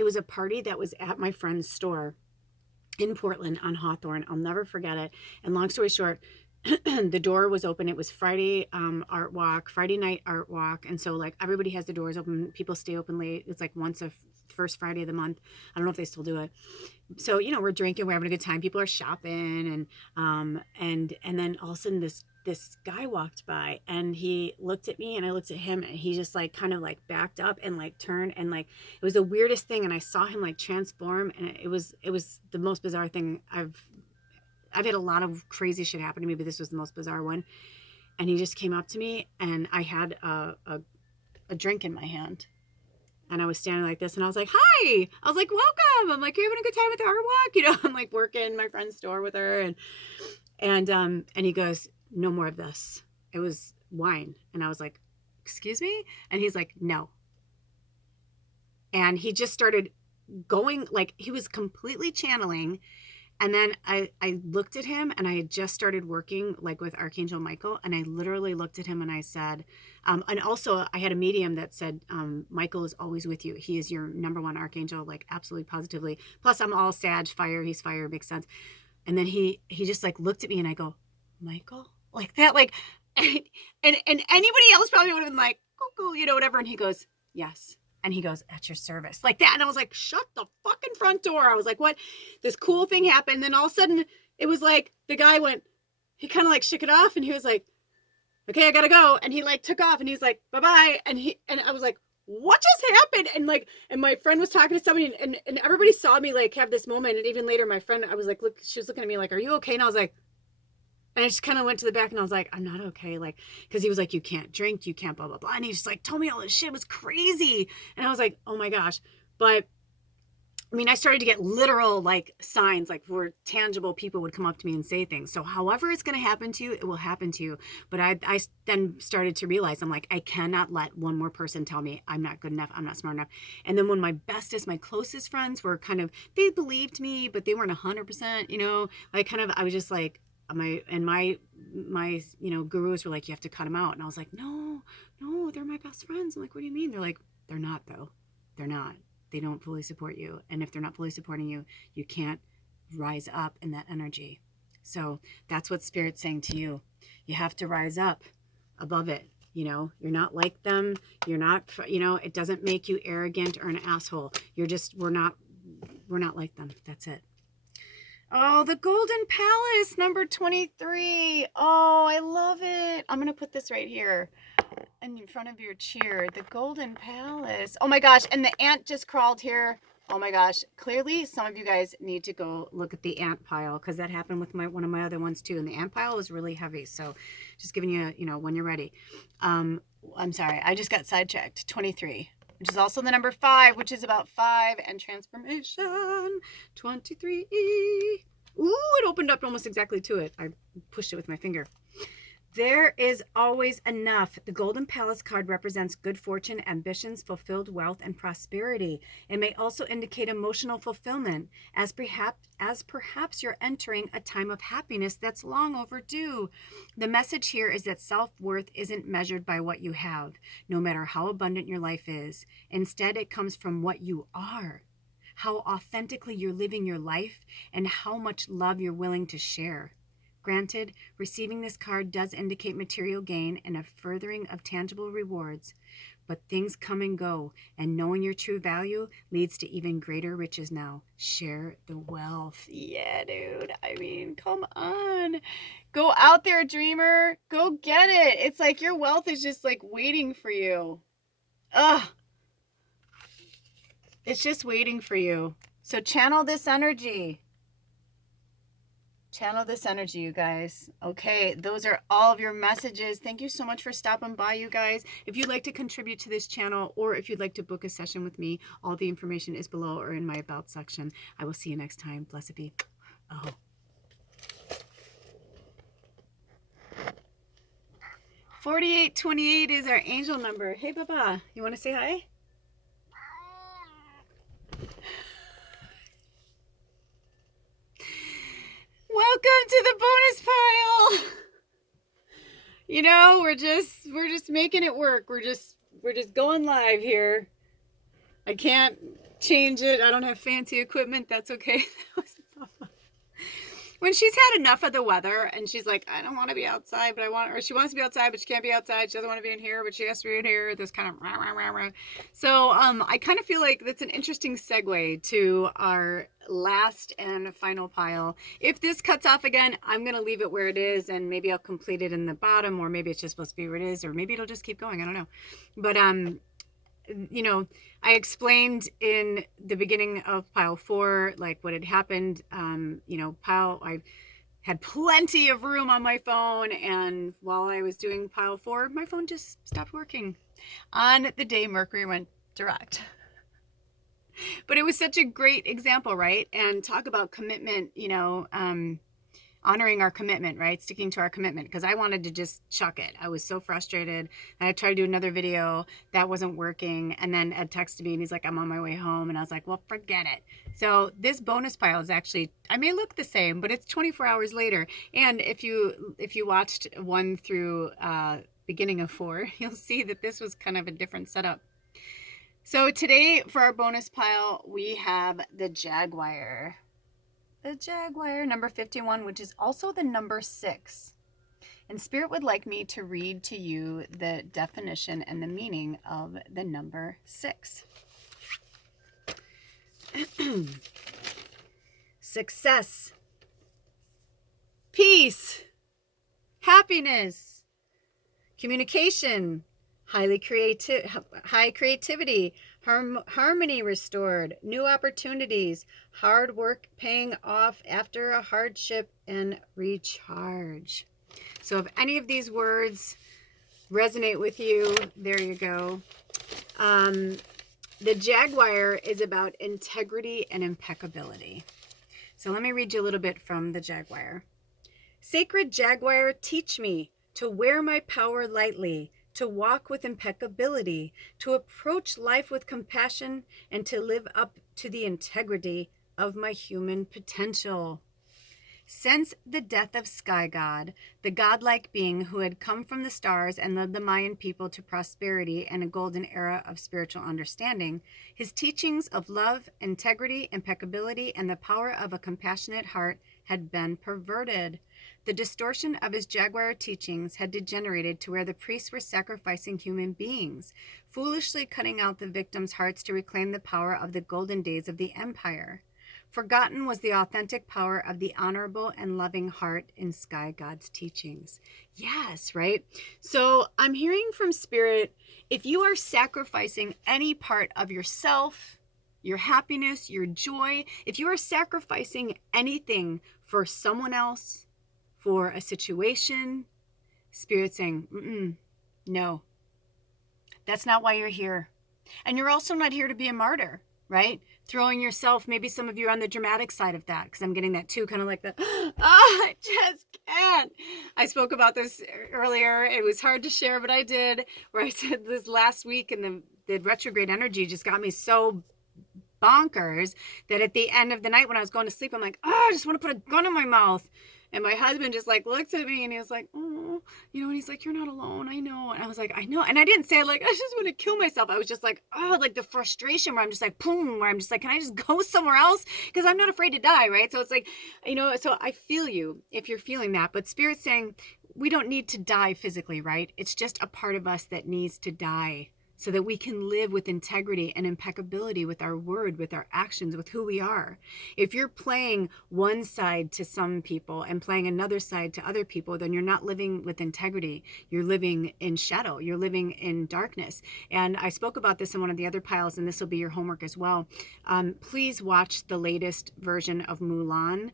was a party that was at my friend's store in Portland on Hawthorne. I'll never forget it. And long story short, the door was open. It was Friday Friday night art walk. And so like everybody has the doors open. People stay open late. It's like once a first Friday of the month. I don't know if they still do it. So, you know, we're drinking, we're having a good time. People are shopping and then all of a sudden this guy walked by and he looked at me and I looked at him and he just like kind of like backed up and like turned and like it was the weirdest thing. And I saw him like transform and it was the most bizarre thing. I've had a lot of crazy shit happen to me, but this was the most bizarre one. And he just came up to me and I had a drink in my hand. And I was standing like this and I was like, hi. I was like, welcome. I'm like, you're having a good time at the art walk? You know, I'm like working in my friend's store with her. And he goes, no more of this. It was wine. And I was like, excuse me? And he's like, no. And he just started going, like he was completely channeling. And then I looked at him and I had just started working like with Archangel Michael. And I literally looked at him and I said, and also I had a medium that said, Michael is always with you. He is your number one archangel, like absolutely positively. Plus I'm all Sag, fire, he's fire, makes sense. And then he just like looked at me and I go, Michael? Like that, like, and anybody else probably would have been like, cool, you know, whatever. And he goes, yes. And he goes, at your service, like that. And I was like, shut the fucking front door. I was like, what? This cool thing happened. And then all of a sudden it was like, the guy went, he kind of like shook it off and he was like, okay, I gotta go. And he like took off and he's like, bye-bye. And I was like, what just happened? And like, and my friend was talking to somebody and everybody saw me like have this moment. And even later, my friend, I was like, look, she was looking at me like, are you okay? And I was like, and I just kind of went to the back and I was like, I'm not okay. Like, cause he was like, you can't drink, you can't blah, blah, blah. And he just like told me all this shit. It was crazy. And I was like, oh my gosh. But I mean, I started to get literal like signs, like where tangible people would come up to me and say things. So however it's going to happen to you, it will happen to you. But I then started to realize, I'm like, I cannot let one more person tell me I'm not good enough. I'm not smart enough. And then when my closest friends were kind of, they believed me, but they weren't 100%, you know, like kind of, I was just like, my you know, gurus were like, you have to cut them out. And I was like, no, they're my best friends. I'm like, what do you mean? They're like, they're not though. They're not. They don't fully support you. And if they're not fully supporting you, you can't rise up in that energy. So that's what Spirit's saying to you. You have to rise up above it. You know, you're not like them. You're not, you know, it doesn't make you arrogant or an asshole. You're just, we're not like them. That's it. Oh, the Golden Palace, number 23. Oh, I love it. I'm going to put this right here in front of your chair. The Golden Palace. Oh my gosh. And the ant just crawled here. Oh my gosh. Clearly, some of you guys need to go look at the ant pile because that happened with one of my other ones too. And the ant pile was really heavy. So just giving you, you know, when you're ready. I'm sorry. I just got sidetracked. 23. Which is also the number 5, which is about 5 and transformation. 23. Ooh, it opened up almost exactly to it. I pushed it with my finger. There is always enough. The Golden Palace card represents good fortune, ambitions, fulfilled wealth, and prosperity. It may also indicate emotional fulfillment, as perhaps you're entering a time of happiness that's long overdue. The message here is that self-worth isn't measured by what you have, no matter how abundant your life is. Instead, it comes from what you are, how authentically you're living your life, and how much love you're willing to share. Granted, receiving this card does indicate material gain and a furthering of tangible rewards, but things come and go, and knowing your true value leads to even greater riches now. Share the wealth. Yeah, dude. I mean, come on. Go out there, dreamer. Go get it. It's like your wealth is just like waiting for you. Ugh. It's just waiting for you. So channel this energy. Channel this energy, you guys. Okay, those are all of your messages. Thank you so much for stopping by, you guys. If you'd like to contribute to this channel or if you'd like to book a session with me, all the information is below or in my About section. I will see you next time. Blessed be. Oh. 4828 is our angel number. Hey, Baba. You want to say hi? to the bonus pile. You know, we're just making it work. We're just going live here. I can't change it. I don't have fancy equipment. That's okay. When she's had enough of the weather and she's like, I don't want to be outside, but or she wants to be outside, but she can't be outside. She doesn't want to be in here, but she has to be in here. This kind of rah, rah, rah, rah. So I kind of feel like that's an interesting segue to our last and final pile. If this cuts off again, I'm going to leave it where it is, and maybe I'll complete it in the bottom, or maybe it's just supposed to be where it is, or maybe it'll just keep going. I don't know. But you know, I explained in the beginning of pile 4, like what had happened. You know, I had plenty of room on my phone, and while I was doing pile 4, my phone just stopped working on the day Mercury went direct. But it was such a great example, right? And talk about commitment, you know, honoring our commitment, right? Sticking to our commitment, because I wanted to just chuck it. I was so frustrated. And I tried to do another video that wasn't working. And then Ed texted me and he's like, I'm on my way home. And I was like, well, forget it. So this bonus pile is actually, I may look the same, but it's 24 hours later. And if you watched 1 through beginning of 4, you'll see that this was kind of a different setup. So today for our bonus pile, we have the Jaguar. The Jaguar, number 51, which is also the number 6. And Spirit would like me to read to you the definition and the meaning of the number 6. Success, peace, happiness, communication, high creativity, harmony restored, new opportunities, hard work paying off after a hardship, and recharge. So if any of these words resonate with you, there you go. The Jaguar is about integrity and impeccability. So let me read you a little bit from the Jaguar. Sacred Jaguar, teach me to wear my power lightly, to walk with impeccability, to approach life with compassion, and to live up to the integrity of my human potential. Since the death of Sky God, the godlike being who had come from the stars and led the Mayan people to prosperity and a golden era of spiritual understanding, his teachings of love, integrity, impeccability, and the power of a compassionate heart had been perverted. The distortion of his Jaguar teachings had degenerated to where the priests were sacrificing human beings, foolishly cutting out the victims' hearts to reclaim the power of the golden days of the empire. Forgotten was the authentic power of the honorable and loving heart in Sky God's teachings. Yes, right? So I'm hearing from Spirit, if you are sacrificing any part of yourself, your happiness, your joy, if you are sacrificing anything for someone else, for a situation, Spirit saying, no, that's not why you're here. And you're also not here to be a martyr, right? Throwing yourself, maybe some of you are on the dramatic side of that, because I'm getting that too, kind of like the, I just can't. I spoke about this earlier. It was hard to share, but I did, where I said this last week, and the retrograde energy just got me so bonkers that at the end of the night when I was going to sleep, I'm like, I just want to put a gun in my mouth. And my husband just like looks at me and he was like, oh, you know, and he's like, you're not alone. I know. And I was like, I know. And I didn't say like, I just want to kill myself. I was just like, oh, like the frustration where I'm just like, boom, where I'm just like, can I just go somewhere else? Because I'm not afraid to die. Right. So it's like, you know, so I feel you if you're feeling that. But Spirit's saying we don't need to die physically. Right. It's just a part of us that needs to die, so that we can live with integrity and impeccability with our word, with our actions, with who we are. If you're playing one side to some people and playing another side to other people, then you're not living with integrity. You're living in shadow. You're living in darkness. And I spoke about this in one of the other piles, and this will be your homework as well. Please watch the latest version of Mulan.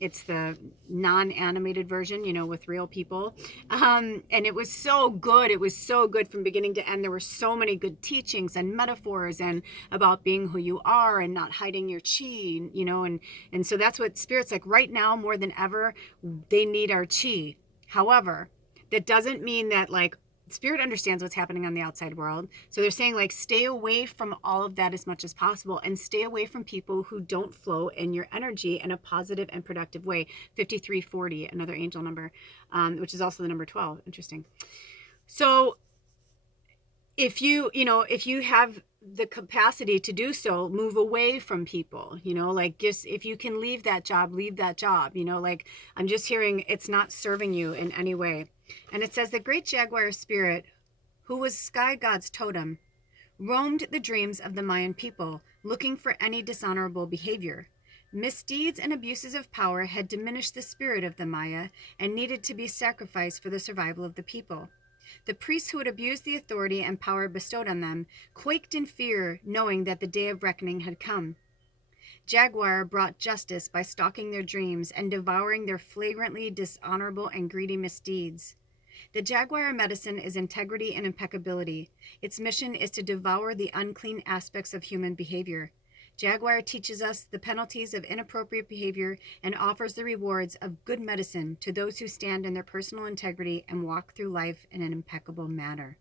It's the non-animated version, you know, with real people. And it was so good. It was so good from beginning to end. There were so many good teachings and metaphors and about being who you are and not hiding your chi, you know, and so that's what Spirit's like right now more than ever. They need our chi. However, that doesn't mean that like Spirit understands what's happening on the outside world. So they're saying, like, stay away from all of that as much as possible, and stay away from people who don't flow in your energy in a positive and productive way. 5340, another angel number, which is also the number 12. Interesting. So if you have the capacity to do so, move away from people, like, just, if you can leave that job, like, I'm just hearing it's not serving you in any way. And it says the great jaguar spirit, who was sky god's totem, roamed the dreams of the Mayan people, looking for any dishonorable behavior. Misdeeds and abuses of power had diminished the spirit of the Maya and needed to be sacrificed for the survival of the people. The priests who had abused the authority and power bestowed on them quaked in fear, knowing that the day of reckoning had come. Jaguar brought justice by stalking their dreams and devouring their flagrantly dishonorable and greedy misdeeds. The jaguar medicine is integrity and impeccability. Its mission is to devour the unclean aspects of human behavior. Jaguar teaches us the penalties of inappropriate behavior and offers the rewards of good medicine to those who stand in their personal integrity and walk through life in an impeccable manner.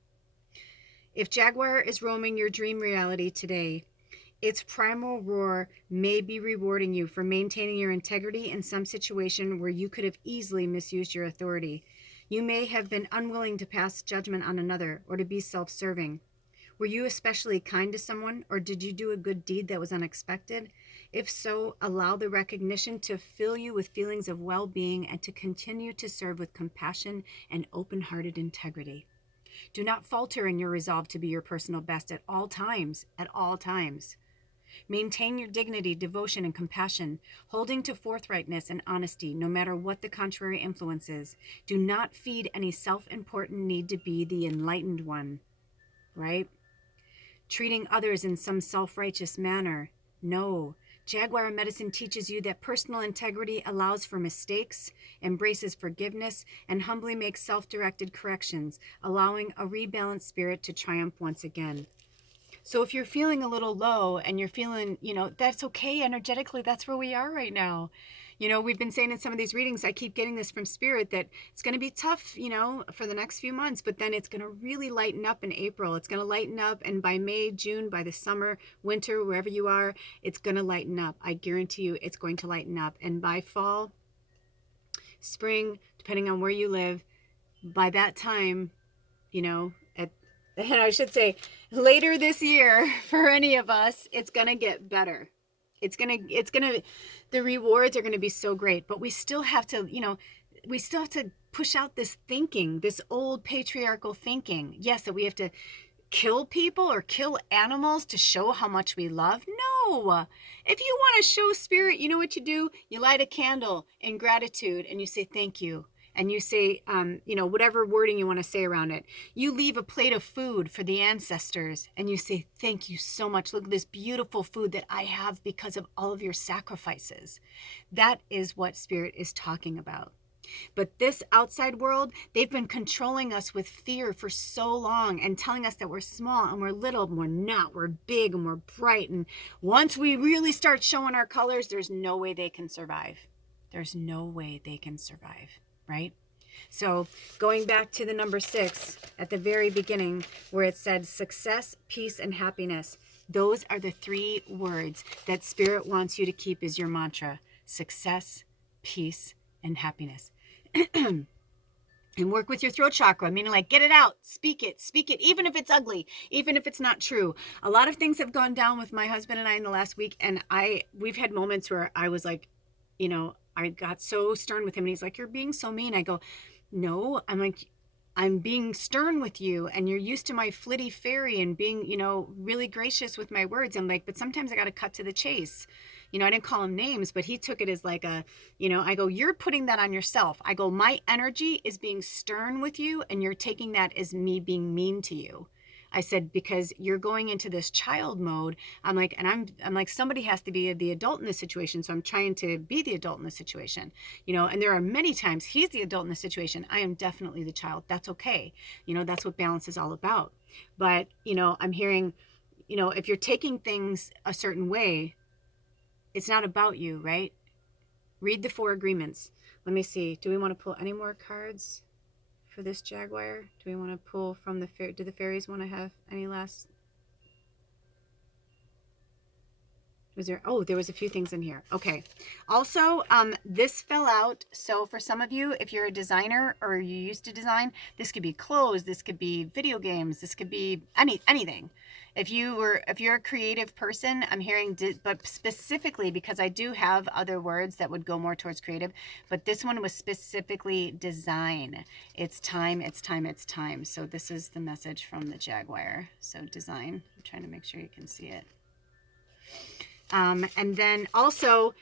If Jaguar is roaming your dream reality today, its primal roar may be rewarding you for maintaining your integrity in some situation where you could have easily misused your authority. You may have been unwilling to pass judgment on another or to be self-serving. Were you especially kind to someone, or did you do a good deed that was unexpected? If so, allow the recognition to fill you with feelings of well-being and to continue to serve with compassion and open-hearted integrity. Do not falter in your resolve to be your personal best at all times, Maintain your dignity, devotion, and compassion, holding to forthrightness and honesty, no matter what the contrary influence is. Do not feed any self-important need to be the enlightened one, right? Treating others in some self-righteous manner. No. Jaguar medicine teaches you that personal integrity allows for mistakes, embraces forgiveness, and humbly makes self-directed corrections, allowing a rebalanced spirit to triumph once again. So if you're feeling a little low and you're feeling, that's okay energetically, that's where we are right now. We've been saying in some of these readings, I keep getting this from Spirit, that it's going to be tough, for the next few months, but then it's going to really lighten up in April. It's going to lighten up, and by May, June, by the summer, winter, wherever you are, it's going to lighten up. I guarantee you it's going to lighten up. And by fall, spring, depending on where you live, by that time, and I should say later this year, for any of us, it's going to get better. The rewards are going to be so great, but we still have to, push out this thinking, this old patriarchal thinking. Yes, that we have to kill people or kill animals to show how much we love. No. If you want to show Spirit, you know what you do? You light a candle in gratitude and you say thank you. And you say, whatever wording you want to say around it. You leave a plate of food for the ancestors and you say, thank you so much. Look at this beautiful food that I have because of all of your sacrifices. That is what Spirit is talking about. But this outside world, they've been controlling us with fear for so long and telling us that we're small and we're little, and we're not. We're big and we're bright. And once we really start showing our colors, there's no way they can survive. There's no way they can survive. Right? So going back to the number 6 at the very beginning, where it said success, peace, and happiness. Those are the 3 words that Spirit wants you to keep as your mantra. Success, peace, and happiness. And work with your throat chakra, meaning like get it out, speak it, even if it's ugly, even if it's not true. A lot of things have gone down with my husband and I in the last week, and we've had moments where I was like, I got so stern with him, and he's like, you're being so mean. I go, no, I'm being stern with you, and you're used to my flitty fairy and being, really gracious with my words. I'm like, but sometimes I got to cut to the chase. I didn't call him names, but he took it as like I go, you're putting that on yourself. I go, my energy is being stern with you, and you're taking that as me being mean to you. I said, because you're going into this child mode. I'm like, somebody has to be the adult in this situation. So I'm trying to be the adult in this situation, and there are many times he's the adult in this situation. I am definitely the child. That's okay. That's what balance is all about. But, I'm hearing, if you're taking things a certain way, it's not about you, right? Read the 4 agreements. Let me see. Do we want to pull any more cards for this jaguar? Do we want to pull from the do the fairies want to have any last? Was there? Oh, there was a few things in here. Okay. Also, this fell out. So for some of you, if you're a designer or you used to design, this could be clothes, this could be video games, this could be anything. If you're a creative person, I'm hearing, but specifically because I do have other words that would go more towards creative, but this one was specifically design. It's time, it's time, it's time. So this is the message from the jaguar. So design. I'm trying to make sure you can see it. And then also,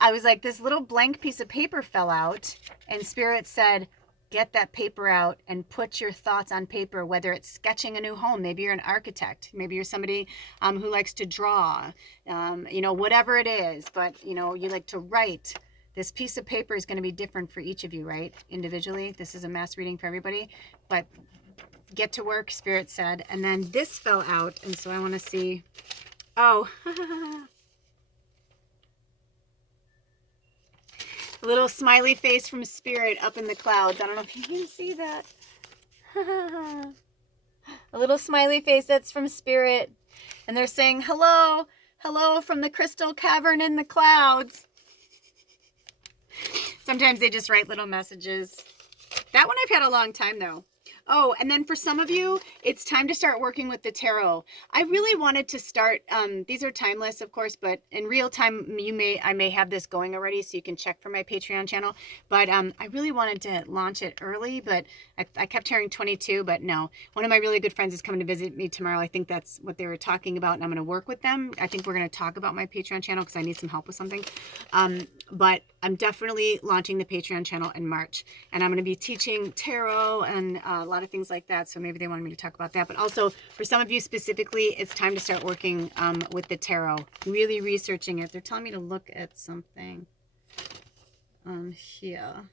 I was like, this little blank piece of paper fell out, and Spirit said, get that paper out and put your thoughts on paper, whether it's sketching a new home. Maybe you're an architect. Maybe you're somebody who likes to draw, whatever it is, but, you like to write. This piece of paper is going to be different for each of you, right? Individually. This is a mass reading for everybody, but get to work, Spirit said. And then this fell out, and so I want to see... Oh, a little smiley face from Spirit up in the clouds. I don't know if you can see that. A little smiley face that's from Spirit. And they're saying, hello, hello from the crystal cavern in the clouds. Sometimes they just write little messages. That one I've had a long time though. Oh, and then for some of you, it's time to start working with the tarot. I really wanted to start, these are timeless, of course, but in real time, I may have this going already, so you can check for my Patreon channel. But I really wanted to launch it early, but I kept hearing 22, but no. One of my really good friends is coming to visit me tomorrow. I think that's what they were talking about, and I'm going to work with them. I think we're going to talk about my Patreon channel because I need some help with something. But I'm definitely launching the Patreon channel in March, and I'm going to be teaching tarot and a lot of things like that. So maybe they wanted me to talk about that. But also for some of you specifically, it's time to start working with the tarot, really researching it. They're telling me to look at something here.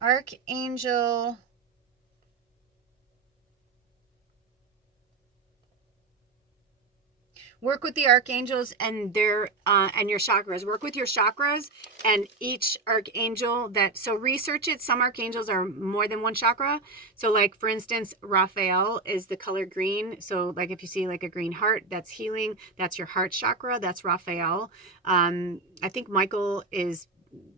Archangel. Work with the archangels and their and your chakras. Work with your chakras and each archangel so research it. Some archangels are more than one chakra. So like for instance, Raphael is the color green. So like if you see like a green heart, that's healing. That's your heart chakra. That's Raphael. I think Michael is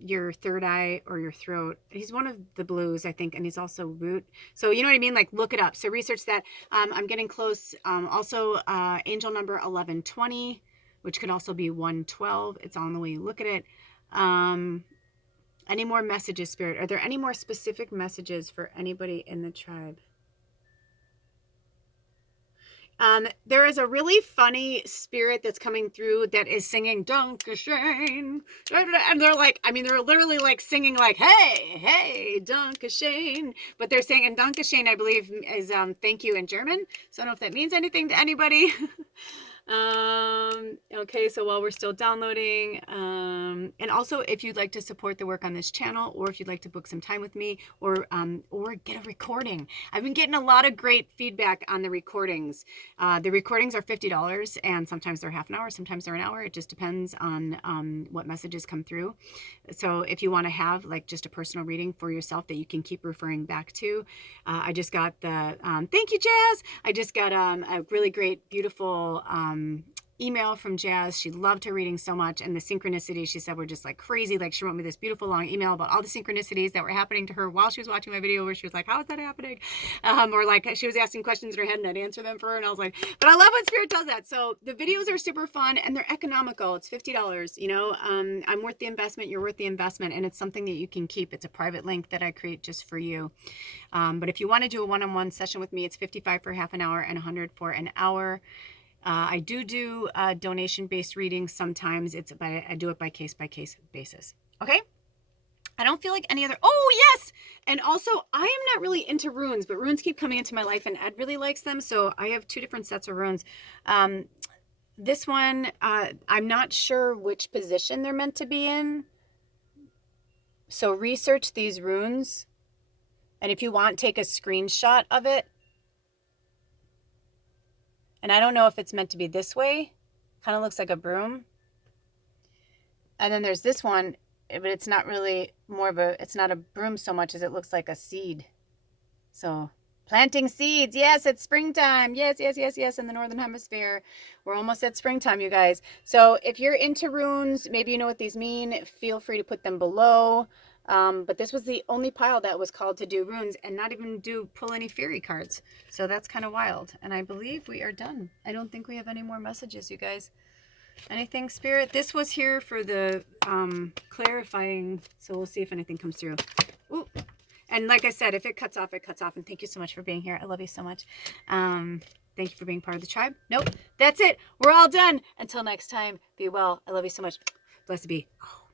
your third eye or your throat. He's one of the blues, I think, and he's also root. So you know what I mean? Like look it up. So research that. I'm getting close. Also angel number 1120, which could also be 112. It's on the way you look at it. Any more messages, Spirit? Are there any more specific messages for anybody in the tribe? There is a really funny spirit that's coming through that is singing Dankeschön. And they're like, I mean, they're literally like singing like, hey, hey, Dankeschön. But they're saying, and Dankeschön, I believe, is thank you in German. So I don't know if that means anything to anybody. Okay, so while we're still downloading, and also if you'd like to support the work on this channel, or if you'd like to book some time with me, or get a recording. I've been getting a lot of great feedback on the recordings. The recordings are $50, and sometimes they're half an hour, sometimes they're an hour. It just depends on what messages come through. So if you want to have like just a personal reading for yourself that you can keep referring back to, I just got the thank you, Jazz. I just got a really great, beautiful email from Jazz. She loved her reading so much, and the synchronicities she said were just like crazy. Like she wrote me this beautiful long email about all the synchronicities that were happening to her while she was watching my video, where she was like, how is that happening? Or like she was asking questions in her head and I'd answer them for her, and I was like, but I love when Spirit does that. So the videos are super fun and they're economical. It's $50, you know. I'm worth the investment, you're worth the investment, and it's something that you can keep. It's a private link that I create just for you. But if you want to do a one-on-one session with me, it's $55 for half an hour and $100 for an hour. I do donation-based readings sometimes. I do it by case-by-case basis. Okay? I don't feel like any other... Oh, yes! And also, I am not really into runes, but runes keep coming into my life, and Ed really likes them, so I have 2 different sets of runes. This one, I'm not sure which position they're meant to be in. So research these runes, and if you want, take a screenshot of it. And I don't know if it's meant to be this way. Kind of looks like a broom. And then there's this one. but it's not really more of a, it's not a broom so much as it looks like a seed. So planting seeds. Yes, it's springtime. Yes, yes, yes, yes. In the Northern Hemisphere, we're almost at springtime, you guys. So if you're into runes, maybe you know what these mean, feel free to put them below. But this was the only pile that was called to do runes and not even pull any faerie cards. So that's kind of wild. And I believe we are done. I don't think we have any more messages, you guys. Anything, Spirit? This was here for the clarifying. So we'll see if anything comes through. Ooh. And like I said, if it cuts off, it cuts off. And thank you so much for being here. I love you so much. Thank you for being part of the tribe. Nope. That's it. We're all done. Until next time, be well. I love you so much. Blessed be. Oh.